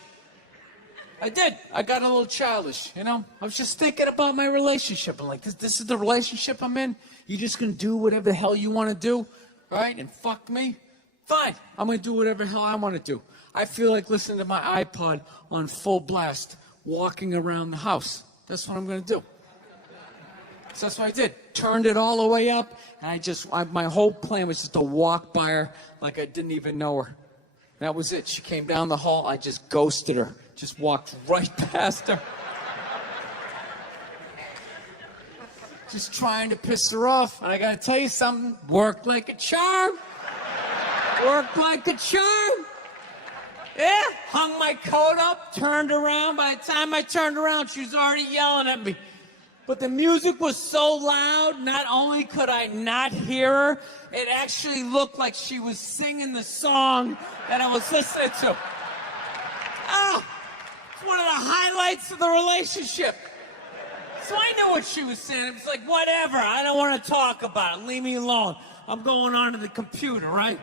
I did. I got a little childish, you know? I was just thinking about my relationship. I'm like, this is the relationship I'm in? You just gonna do whatever the hell you wanna do, right? And fuck me? Fine. I'm gonna do whatever the hell I wanna do. I feel like listening to my iPod on full blast, walking around the house. That's what I'm gonna do. So that's what I did. Turned it all the way up, and my whole plan was just to walk by her like I didn't even know her. That was it. She came down the hall. I just ghosted her. Just walked right past her. Just trying to piss her off. And I gotta tell you something. Worked like a charm. Worked like a charm. Yeah. Hung my coat up, turned around. By the time I turned around, she was already yelling at me. But the music was so loud, not only could I not hear her, it actually looked like she was singing the song that I was listening to. Ah, it's one of the highlights of the relationship. So I knew what she was saying. It was like, whatever, I don't want to talk about it. Leave me alone. I'm going on to the computer, right?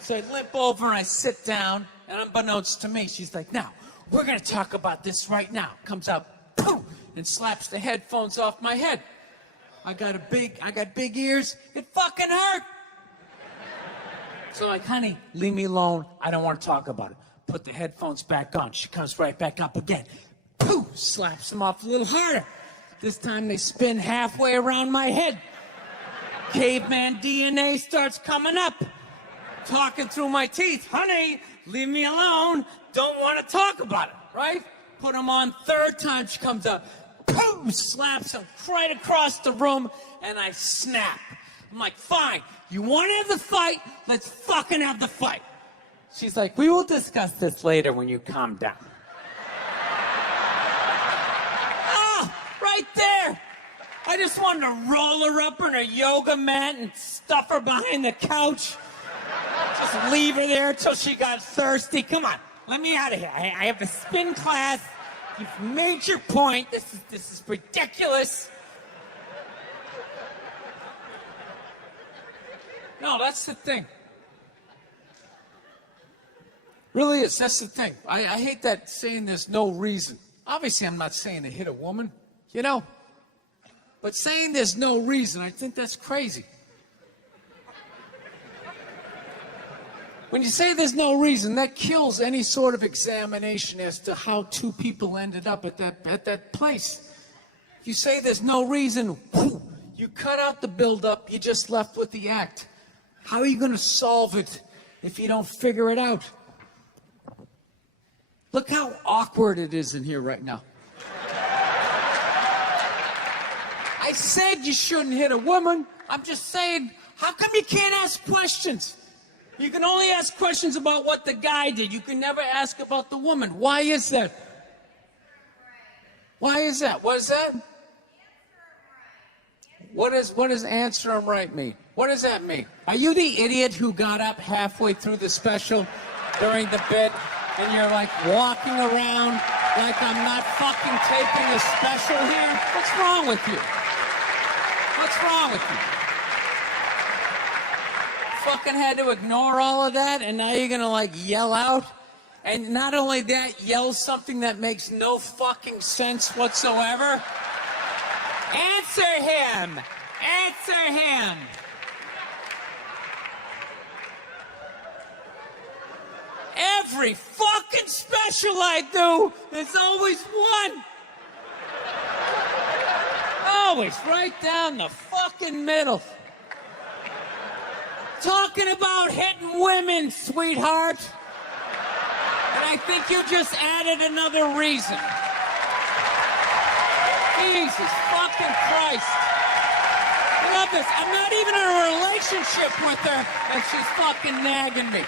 So I limp over and I sit down, and unbeknownst to me, she's like, now, we're going to talk about this right now. Comes out, boom, and slaps the headphones off my head. I got big ears. It fucking hurt. So like, honey, leave me alone. I don't want to talk about it. Put the headphones back on. She comes right back up again. Poof! Slaps them off a little harder. This time they spin halfway around my head. Caveman DNA starts coming up. Talking through my teeth. Honey, leave me alone. Don't want to talk about it, right? Put them on. Third time she comes up. Poof! Slaps them right across the room, and I snap. I'm like, fine. You want to have the fight? Let's fucking have the fight. She's like, we will discuss this later when you calm down. Right there. I just wanted to roll her up in a yoga mat and stuff her behind the couch. Just leave her there till she got thirsty. Come on, let me out of here. I have a spin class. You've made your point. This is ridiculous. No, that's the thing. Really is. That's the thing. I hate that saying there's no reason. Obviously, I'm not saying to hit a woman. You know, but saying there's no reason, I think that's crazy. When you say there's no reason, that kills any sort of examination as to how two people ended up at that place. If you say there's no reason, you cut out the build-up, you're just left with the act. How are you going to solve it if you don't figure it out? Look how awkward it is in here right now. I said you shouldn't hit a woman. I'm just saying, how come you can't ask questions? You can only ask questions about what the guy did. You can never ask about the woman. Why is that? Why is that? What is that? What does answer him right mean? What does that mean? Are you the idiot who got up halfway through the special during the bit and you're like walking around like I'm not fucking taping a special here? What's wrong with you? What's wrong with you? Fucking had to ignore all of that, and now you're gonna like yell out? And not only that, yell something that makes no fucking sense whatsoever? Answer him! Answer him! Every fucking special I do, there's always one. Always right down the fucking middle. Talking about hitting women, sweetheart. And I think you just added another reason. Jesus fucking Christ. I love this. I'm not even in a relationship with her, and she's fucking nagging me.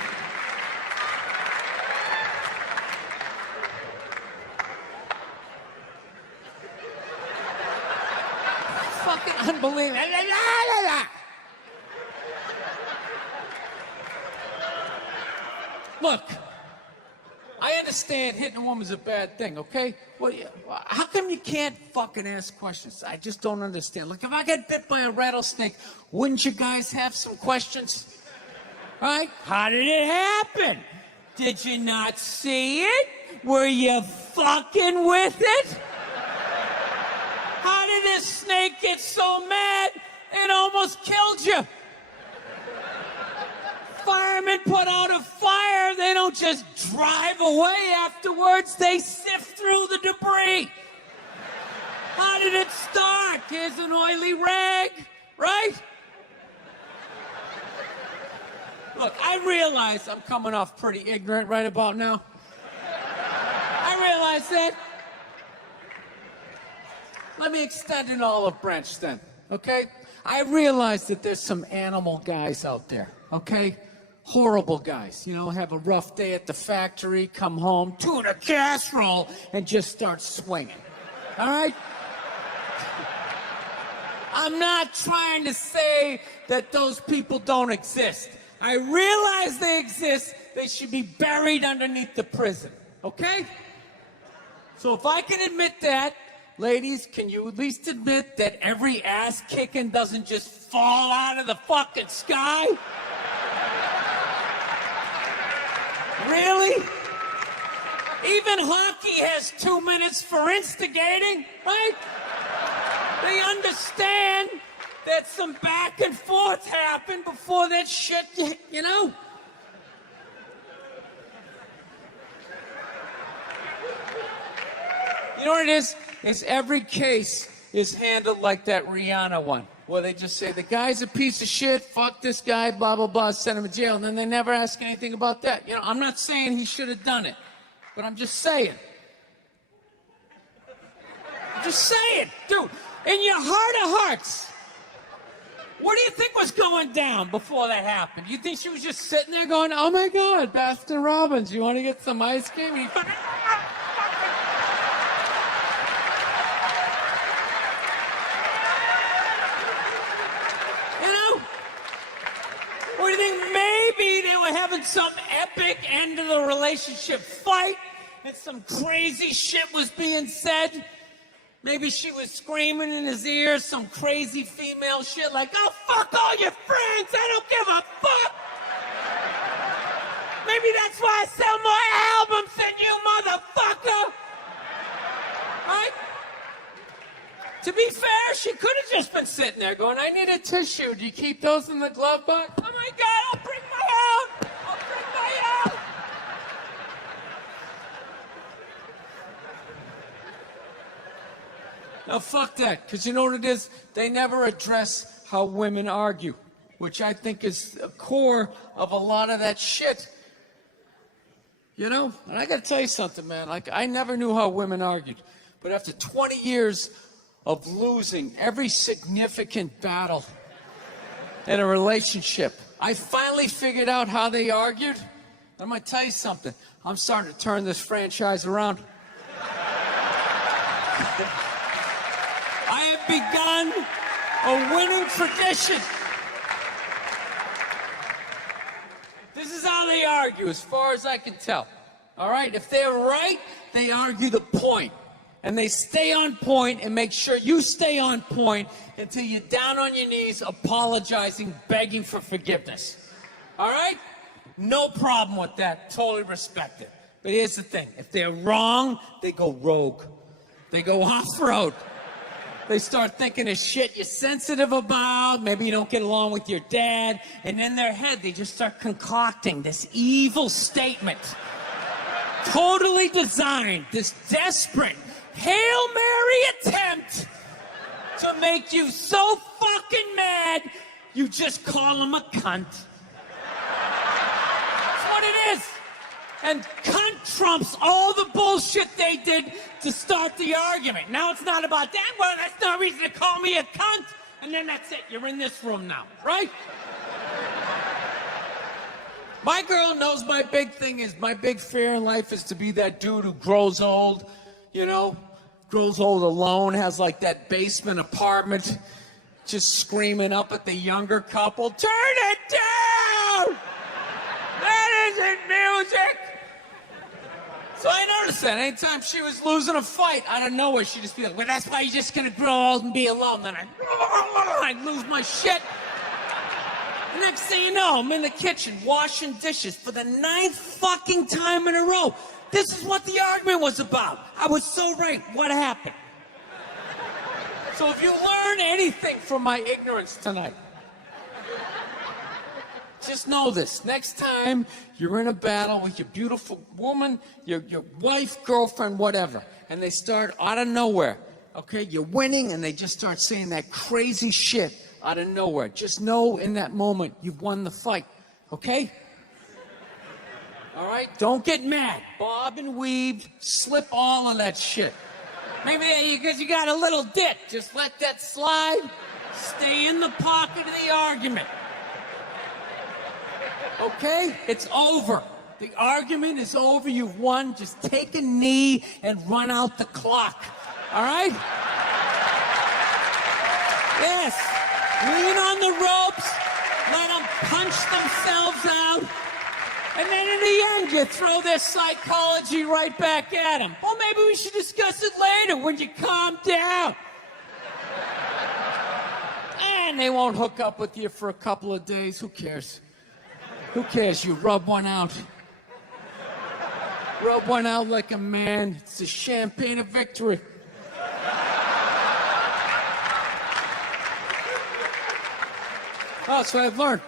Fucking unbelievable. Look, I understand hitting a woman's a bad thing, okay? Well, how come you can't fucking ask questions? I just don't understand. Look, if I got bit by a rattlesnake, wouldn't you guys have some questions? Right? How did it happen? Did you not see it? Were you fucking with it? How did this snake get so mad it almost killed you? Firemen put out a fire. They don't just drive away afterwards. They sift through the debris. How did it start? Here's an oily rag, right? Look, I realize I'm coming off pretty ignorant right about now. I realize that. Let me extend an olive branch then, okay? I realize that there's some animal guys out there, okay? Horrible guys, you know, have a rough day at the factory, come home, tuna casserole, and just start swinging, all right? I'm not trying to say that those people don't exist. I realize they exist. They should be buried underneath the prison, okay? So if I can admit that, ladies, can you at least admit that every ass kicking doesn't just fall out of the fucking sky? Really? Even hockey has 2 minutes for instigating, right? They understand that some back and forth happened before that shit, you know? You know what it is? Is every case is handled like that Rihanna one, where they just say, the guy's a piece of shit, fuck this guy, blah, blah, blah, send him to jail, and then they never ask anything about that. You know, I'm not saying he should have done it, but I'm just saying. I'm just saying, dude, in your heart of hearts, what do you think was going down before that happened? You think she was just sitting there going, oh my God, Baskin Robbins, you want to get some ice cream? And he fucking... You know? Or do you think maybe they were having some epic end of the relationship fight and some crazy shit was being said? Maybe she was screaming in his ear some crazy female shit like, oh, fuck all your friends, I don't give a fuck. Maybe that's why I sell more albums than you, motherfucker. Right? To be fair, she could have just been sitting there going, I need a tissue. Do you keep those in the glove box? Oh my God, I'll bring my own. I'll bring my own. Now, fuck that, because you know what it is? They never address how women argue, which I think is the core of a lot of that shit. You know? And I got to tell you something, man. Like, I never knew how women argued. But after 20 years of losing every significant battle in a relationship, I finally figured out how they argued. I'm going to tell you something. I'm starting to turn this franchise around. I have begun a winning tradition. This is how they argue, as far as I can tell. All right? If they're right, they argue the point. And they stay on point and make sure you stay on point until you're down on your knees, apologizing, begging for forgiveness. All right? No problem with that. Totally respect it. But here's the thing. If they're wrong, they go rogue. They go off-road. They start thinking of shit you're sensitive about. Maybe you don't get along with your dad. And in their head, they just start concocting this evil statement. Totally designed, this desperate, Hail Mary attempt to make you so fucking mad, you just call him a cunt. That's what it is. And cunt trumps all the bullshit they did to start the argument. Now it's not about that. Well, that's no reason to call me a cunt. And then that's it. You're in this room now, right? My girl knows my big thing is, my big fear in life is to be that dude who grows old, you know, grows old alone, has like that basement apartment, just screaming up at the younger couple, turn it down! That isn't music! So I noticed that anytime she was losing a fight, out of nowhere, she'd just be like, well, that's why you're just gonna grow old and be alone. Then I'd lose my shit. The next thing you know, I'm in the kitchen washing dishes for the 9th fucking time in a row. This is what the argument was about. I was so right. What happened? So if you learn anything from my ignorance tonight, just know this. Next time you're in a battle with your beautiful woman, your wife, girlfriend, whatever, and they start out of nowhere, okay? You're winning, and they just start saying that crazy shit out of nowhere. Just know in that moment you've won the fight, okay? All right? Don't get mad. Bob and weave, slip all of that shit. Maybe because you got a little dick. Just let that slide. Stay in the pocket of the argument. Okay? It's over. The argument is over. You've won. Just take a knee and run out the clock. All right? Yes. Lean on the ropes. Let them punch themselves out. And then in the end, you throw their psychology right back at them. Well, maybe we should discuss it later when you calm down. And they won't hook up with you for a couple of days. Who cares? Who cares? You rub one out. Rub one out like a man. It's the champagne of victory. Oh, that's what I've learned.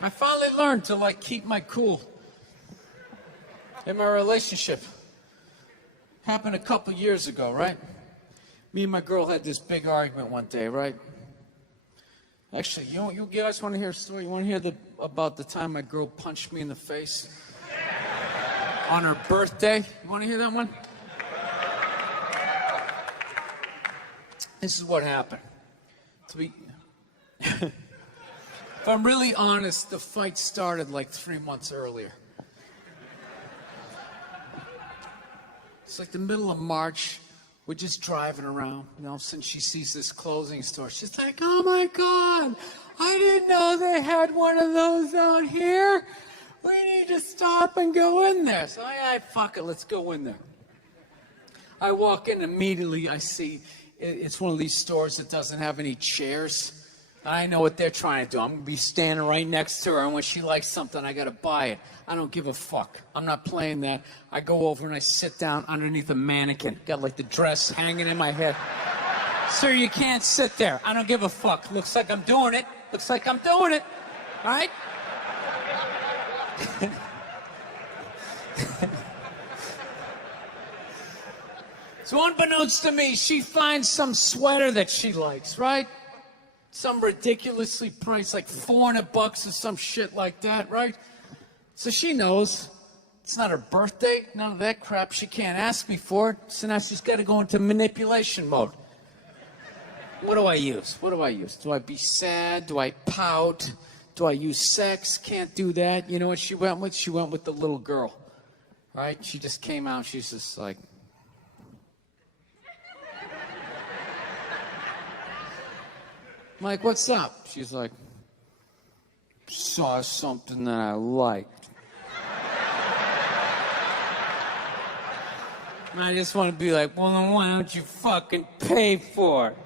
I finally learned to, like, keep my cool in my relationship. Happened a couple years ago, right? Me and my girl had this big argument one day, right? Actually, you guys want to hear a story? You want to hear about the time my girl punched me in the face on her birthday? You want to hear that one? This is what happened. If I'm really honest, the fight started like 3 months earlier. It's like the middle of March. We're just driving around, since she sees this clothing store. She's like, oh my God, I didn't know they had one of those out here. We need to stop and go in there. So fuck it, let's go in there. I walk in immediately, I see it's one of these stores that doesn't have any chairs. I know what they're trying to do. I'm going to be standing right next to her, and when she likes something, I got to buy it. I don't give a fuck. I'm not playing that. I go over and I sit down underneath a mannequin. Got like the dress hanging in my head. Sir, you can't sit there. I don't give a fuck. Looks like I'm doing it. Looks like I'm doing it. All right? So unbeknownst to me, she finds some sweater that she likes, right? Some ridiculously priced, like $400 or some shit like that, right? So she knows it's not her birthday, none of that crap. She can't ask me for it. So now she's got to go into manipulation mode. What do I use? Do I be sad? Do I pout? Do I use sex? Can't do that. You know what she went with? She went with the little girl, right? She just came out. She's just like, I'm like, what's up? She's like, saw something that I liked. And I just want to be like, well, then why don't you fucking pay for it?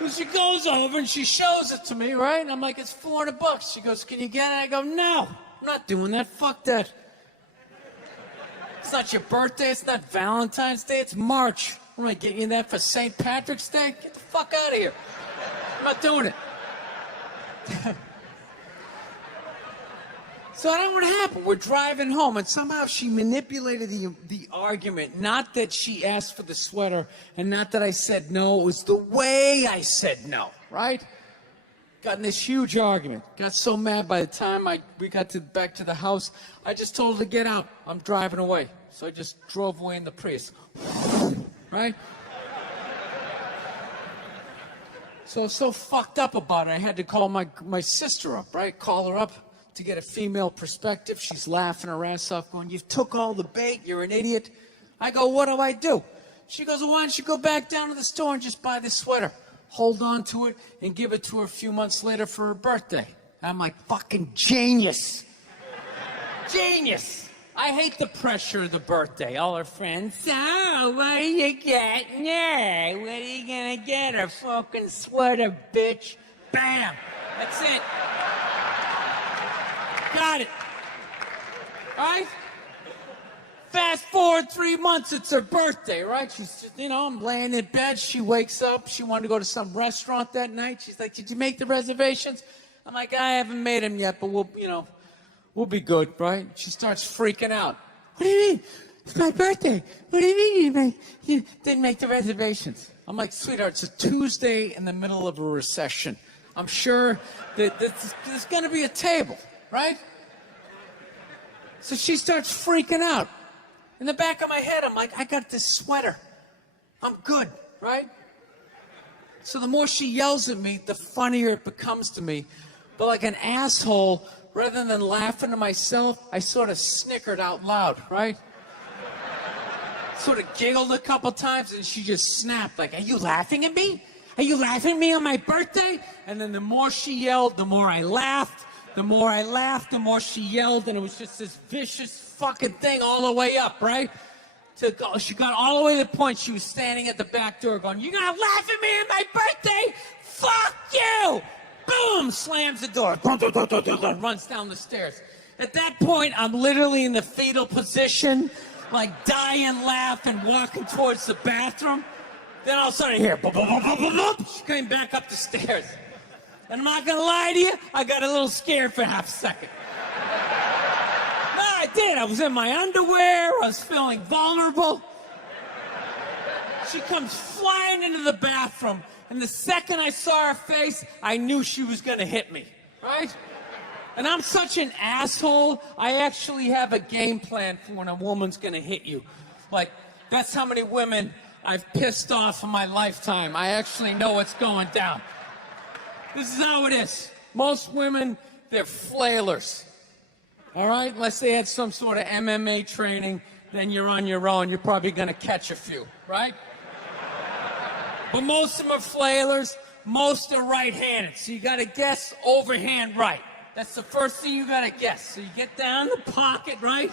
So she goes over and she shows it to me, right? And I'm like, it's $400. She goes, can you get it? I go, no, I'm not doing that. Fuck that. It's not your birthday. It's not Valentine's Day. It's March. I'm not getting you that for St. Patrick's Day. Get the fuck out of here. I'm not doing it. So I don't know what happened. We're driving home, and somehow she manipulated the argument. Not that she asked for the sweater, and not that I said no. It was the way I said no, right? Got in this huge argument. Got so mad by the time we got back to the house, I just told her to get out. I'm driving away. So I just drove away in the Prius. Right? So fucked up about it. I had to call my sister up, right? Call her up to get a female perspective. She's laughing her ass off, going, you took all the bait. You're an idiot. I go, what do I do? She goes, well, why don't you go back down to the store and just buy this sweater? Hold on to it and give it to her a few months later for her birthday. I'm like, fucking genius. Genius. I hate the pressure of the birthday. All her friends, so what are you getting her? What are you gonna get her? Fucking sweater, bitch. Bam. That's it. Got it. All right? Fast forward 3 months, it's her birthday, right? She's just, I'm laying in bed. She wakes up. She wanted to go to some restaurant that night. She's like, did you make the reservations? I'm like, I haven't made them yet, but we'll be good, right? She starts freaking out. What do you mean? It's my birthday. What do you mean you didn't make the reservations? I'm like, sweetheart, it's a Tuesday in the middle of a recession. I'm sure that there's going to be a table, right? So she starts freaking out. In the back of my head, I'm like, I got this sweater. I'm good, right? So the more she yells at me, the funnier it becomes to me. But like an asshole, rather than laughing to myself, I sort of snickered out loud, right? Sort of giggled a couple times, and she just snapped, like, are you laughing at me? Are you laughing at me on my birthday? And then the more she yelled, the more I laughed. The more I laughed, the more she yelled, and it was just this vicious fucking thing all the way up, right? She got all the way to the point she was standing at the back door going, you're gonna laugh at me on my birthday? Fuck you! Boom! Slams the door. Runs down the stairs. At that point, I'm literally in the fetal position, like dying laughing, walking towards the bathroom. Then all of a sudden I hear, she came back up the stairs. And I'm not gonna lie to you, I got a little scared for half a second. No, I did. I was in my underwear. I was feeling vulnerable. She comes flying into the bathroom, and the second I saw her face, I knew she was gonna hit me, right? And I'm such an asshole, I actually have a game plan for when a woman's gonna hit you. Like, that's how many women I've pissed off in my lifetime. I actually know what's going down. This is how it is. Most women, they're flailers. All right? Unless they had some sort of MMA training, then you're on your own. You're probably gonna catch a few, right? But most of them are flailers. Most are right-handed. So you gotta guess overhand right. That's the first thing you gotta guess. So you get down the pocket, right?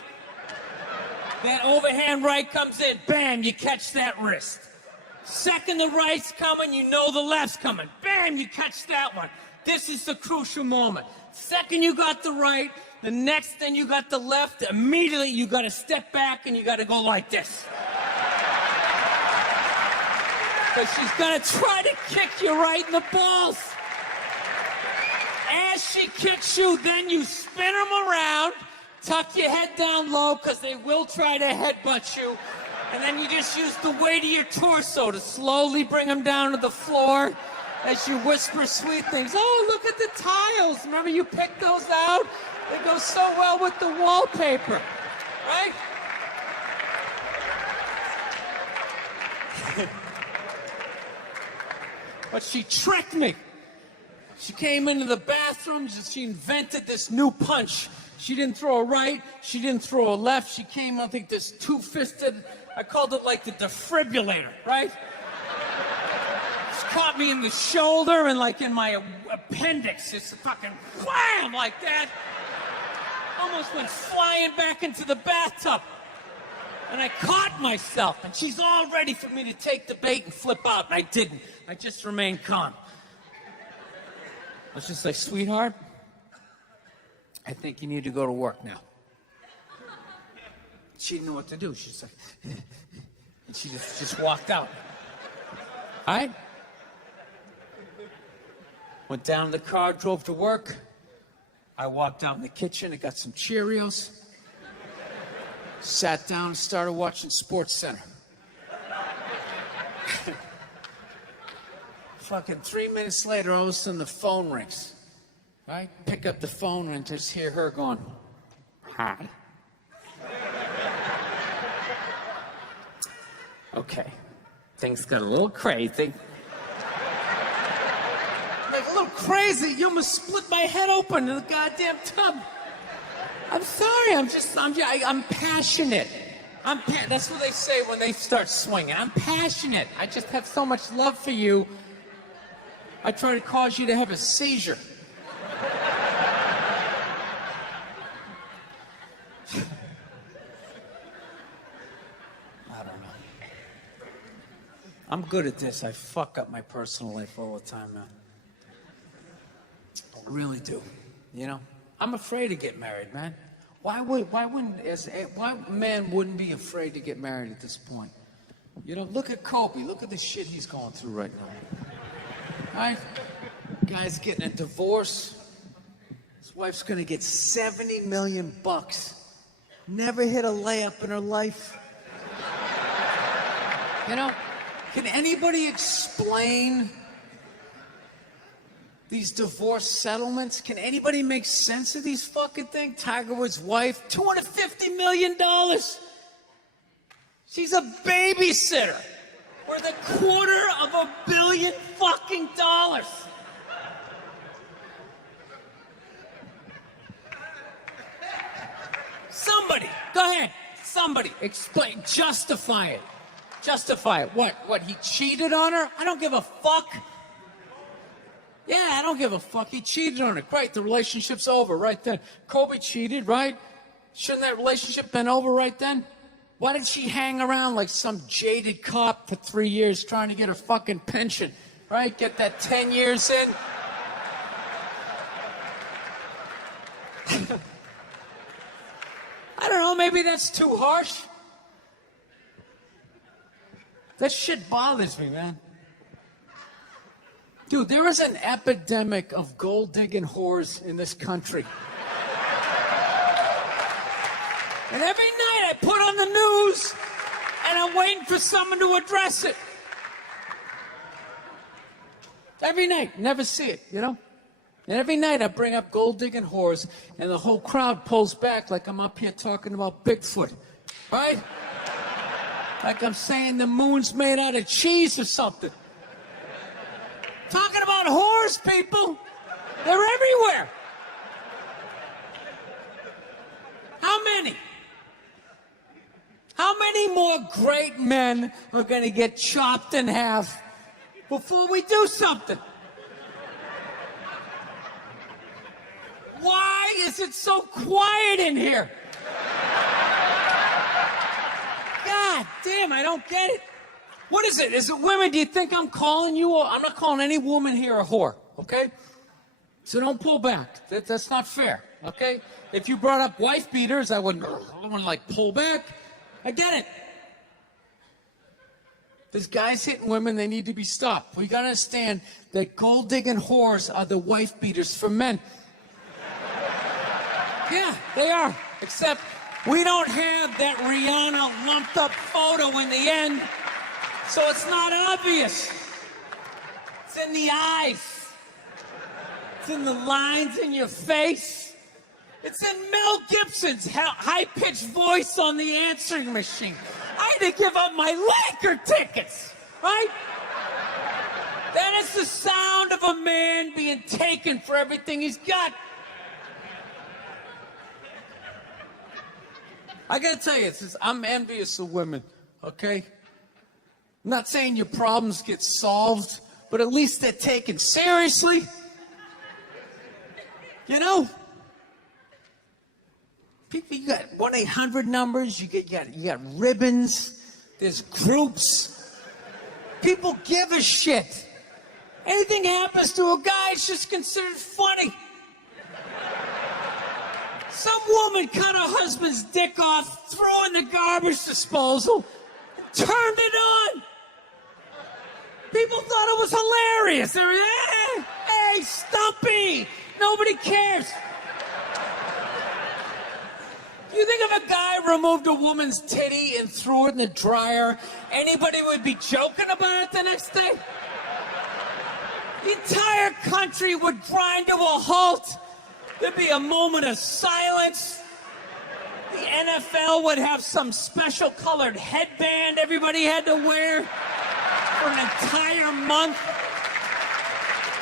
That overhand right comes in, bam, you catch that wrist. Second the right's coming, you know the left's coming. Bam, you catch that one. This is the crucial moment. Second you got the right, the next thing you got the left, immediately you gotta step back and you gotta go like this. Because she's gonna try to kick you right in the balls. As she kicks you, then you spin them around, tuck your head down low, because they will try to headbutt you, and then you just use the weight of your torso to slowly bring them down to the floor as you whisper sweet things. Oh, look at the tiles. Remember you picked those out? They go so well with the wallpaper, right? But she tricked me. She came into the bathroom, she invented this new punch. She didn't throw a right, she didn't throw a left. She came, I think, this two-fisted, I called it like the defibrillator, right? She caught me in the shoulder and like in my appendix, just fucking wham, like that. Almost went flying back into the bathtub. And I caught myself, and she's all ready for me to take the bait and flip out, and I didn't. I just remained calm. I was just like, sweetheart, I think you need to go to work now. She didn't know what to do. She's like, and she just walked out. All right? Went down to the car, drove to work. I walked out in the kitchen, I got some Cheerios. Sat down and started watching Sports Center. Fucking 3 minutes later, all of a sudden the phone rings. Right? Pick up the phone and just hear her going, hi. Okay. Things got a little crazy. Like a little crazy. You almost split my head open in the goddamn tub. I'm sorry. I'm passionate. That's what they say when they start swinging. I'm passionate. I just have so much love for you. I try to cause you to have a seizure. I don't know. I'm good at this. I fuck up my personal life all the time, man. I really do. You know? I'm afraid to get married, man. Why man wouldn't be afraid to get married at this point? You know, look at Kobe. Look at the shit he's going through right now. Right? Guy's getting a divorce. His wife's gonna get $70 million. Never hit a layup in her life. You know, can anybody explain these divorce settlements? Can anybody make sense of these fucking things? Tiger Woods' wife, $250 million. She's a babysitter. Worth $250 million fucking dollars. Somebody, go ahead. Somebody, explain, justify it. Justify it. What, he cheated on her? I don't give a fuck. Yeah, I don't give a fuck. He cheated on her. Great, the relationship's over right then. Kobe cheated, right? Shouldn't that relationship been over right then? Why did she hang around like some jaded cop for 3 years trying to get her fucking pension, right? Get that 10 years in? I don't know, maybe that's too harsh. That shit bothers me, man. Dude, there is an epidemic of gold-digging whores in this country. And every night I put on the news, and I'm waiting for someone to address it. Every night, never see it, you know? And every night I bring up gold-digging whores, and the whole crowd pulls back like I'm up here talking about Bigfoot, right? Like I'm saying the moon's made out of cheese or something. Talking about whores, people. They're everywhere. How many? How many more great men are going to get chopped in half before we do something? Why is it so quiet in here? God damn, I don't get it. What is it? Is it women? Do you think I'm calling you? I'm not calling any woman here a whore, okay? So don't pull back. That's not fair, okay? If you brought up wife beaters, I wouldn't like pull back. I get it. There's guys hitting women, they need to be stopped. We gotta understand that gold-digging whores are the wife beaters for men. Yeah, they are. Except we don't have that Rihanna lumped up photo in the end, so it's not obvious. It's in the eyes. It's in the lines in your face. It's in Mel Gibson's high-pitched voice on the answering machine. I had to give up my Laker tickets, right? That is the sound of a man being taken for everything he's got. I gotta tell you, I'm envious of women, okay? I'm not saying your problems get solved, but at least they're taken seriously. You know? People, you got 1-800 numbers, you got ribbons, there's groups. People give a shit. Anything happens to a guy, it's just considered funny. Some woman cut her husband's dick off, threw it in the garbage disposal, and turned it on. People thought it was hilarious. They were, hey, Stumpy, nobody cares. You think if a guy removed a woman's titty and threw it in the dryer, anybody would be joking about it the next day? The entire country would grind to a halt. There'd be a moment of silence. The NFL would have some special colored headband everybody had to wear for an entire month.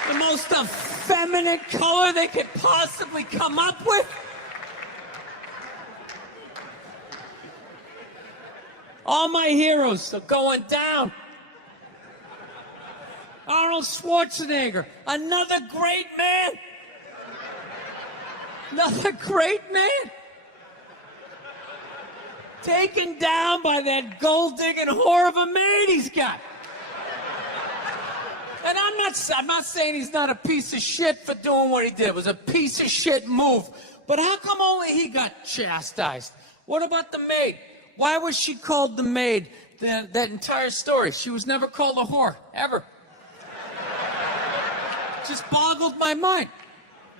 The most effeminate color they could possibly come up with. All my heroes are going down. Arnold Schwarzenegger, another great man. Another great man. Taken down by that gold-digging whore of a maid he's got. And I'm not saying he's not a piece of shit for doing what he did. It was a piece of shit move. But how come only he got chastised? What about the maid? Why was she called the maid that entire story? She was never called a whore, ever. Just boggled my mind.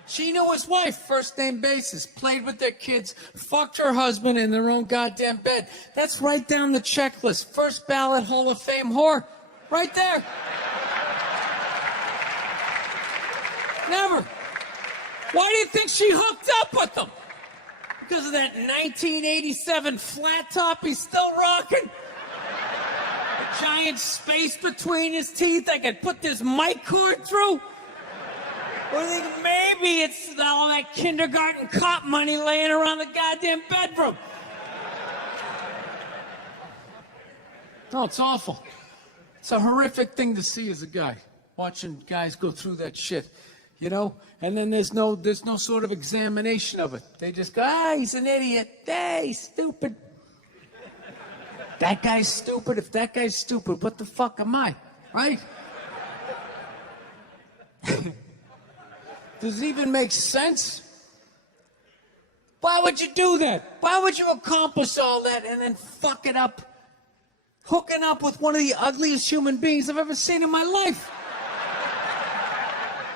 She knew his wife, first name basis, played with their kids, fucked her husband in their own goddamn bed. That's right down the checklist. First ballot Hall of Fame whore. Right there. Never. Why do you think she hooked up with him? Because of that 1987 flat top he's still rocking? A giant space between his teeth I could put this mic cord through? Or think maybe it's all that kindergarten cop money laying around the goddamn bedroom. No, it's awful. It's a horrific thing to see as a guy, watching guys go through that shit, you know? And then there's no sort of examination of it. They just go, he's an idiot. He's stupid. That guy's stupid. If that guy's stupid, what the fuck am I? Right? Does it even make sense? Why would you do that? Why would you accomplish all that and then fuck it up? Hooking up with one of the ugliest human beings I've ever seen in my life.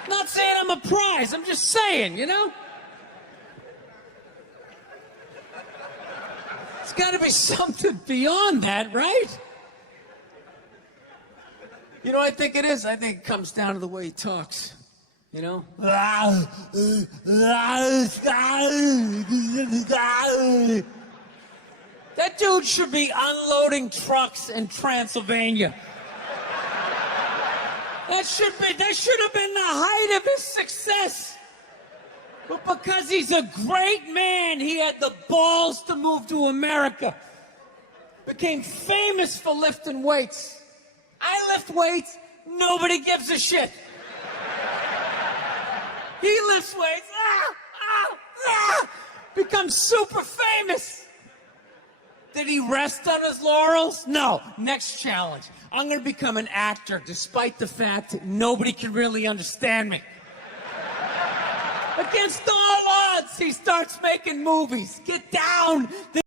Not saying I'm a prize, I'm just saying, you know? It's gotta be something beyond that, right? You know what I think it is? I think it comes down to the way he talks. You know? That dude should be unloading trucks in Transylvania. That should have been the height of his success. But because he's a great man, he had the balls to move to America. Became famous for lifting weights. I lift weights, nobody gives a shit. He lifts weights, becomes super famous. Did he rest on his laurels? No. Next challenge. I'm going to become an actor despite the fact that nobody can really understand me. Against all odds, he starts making movies. Get down.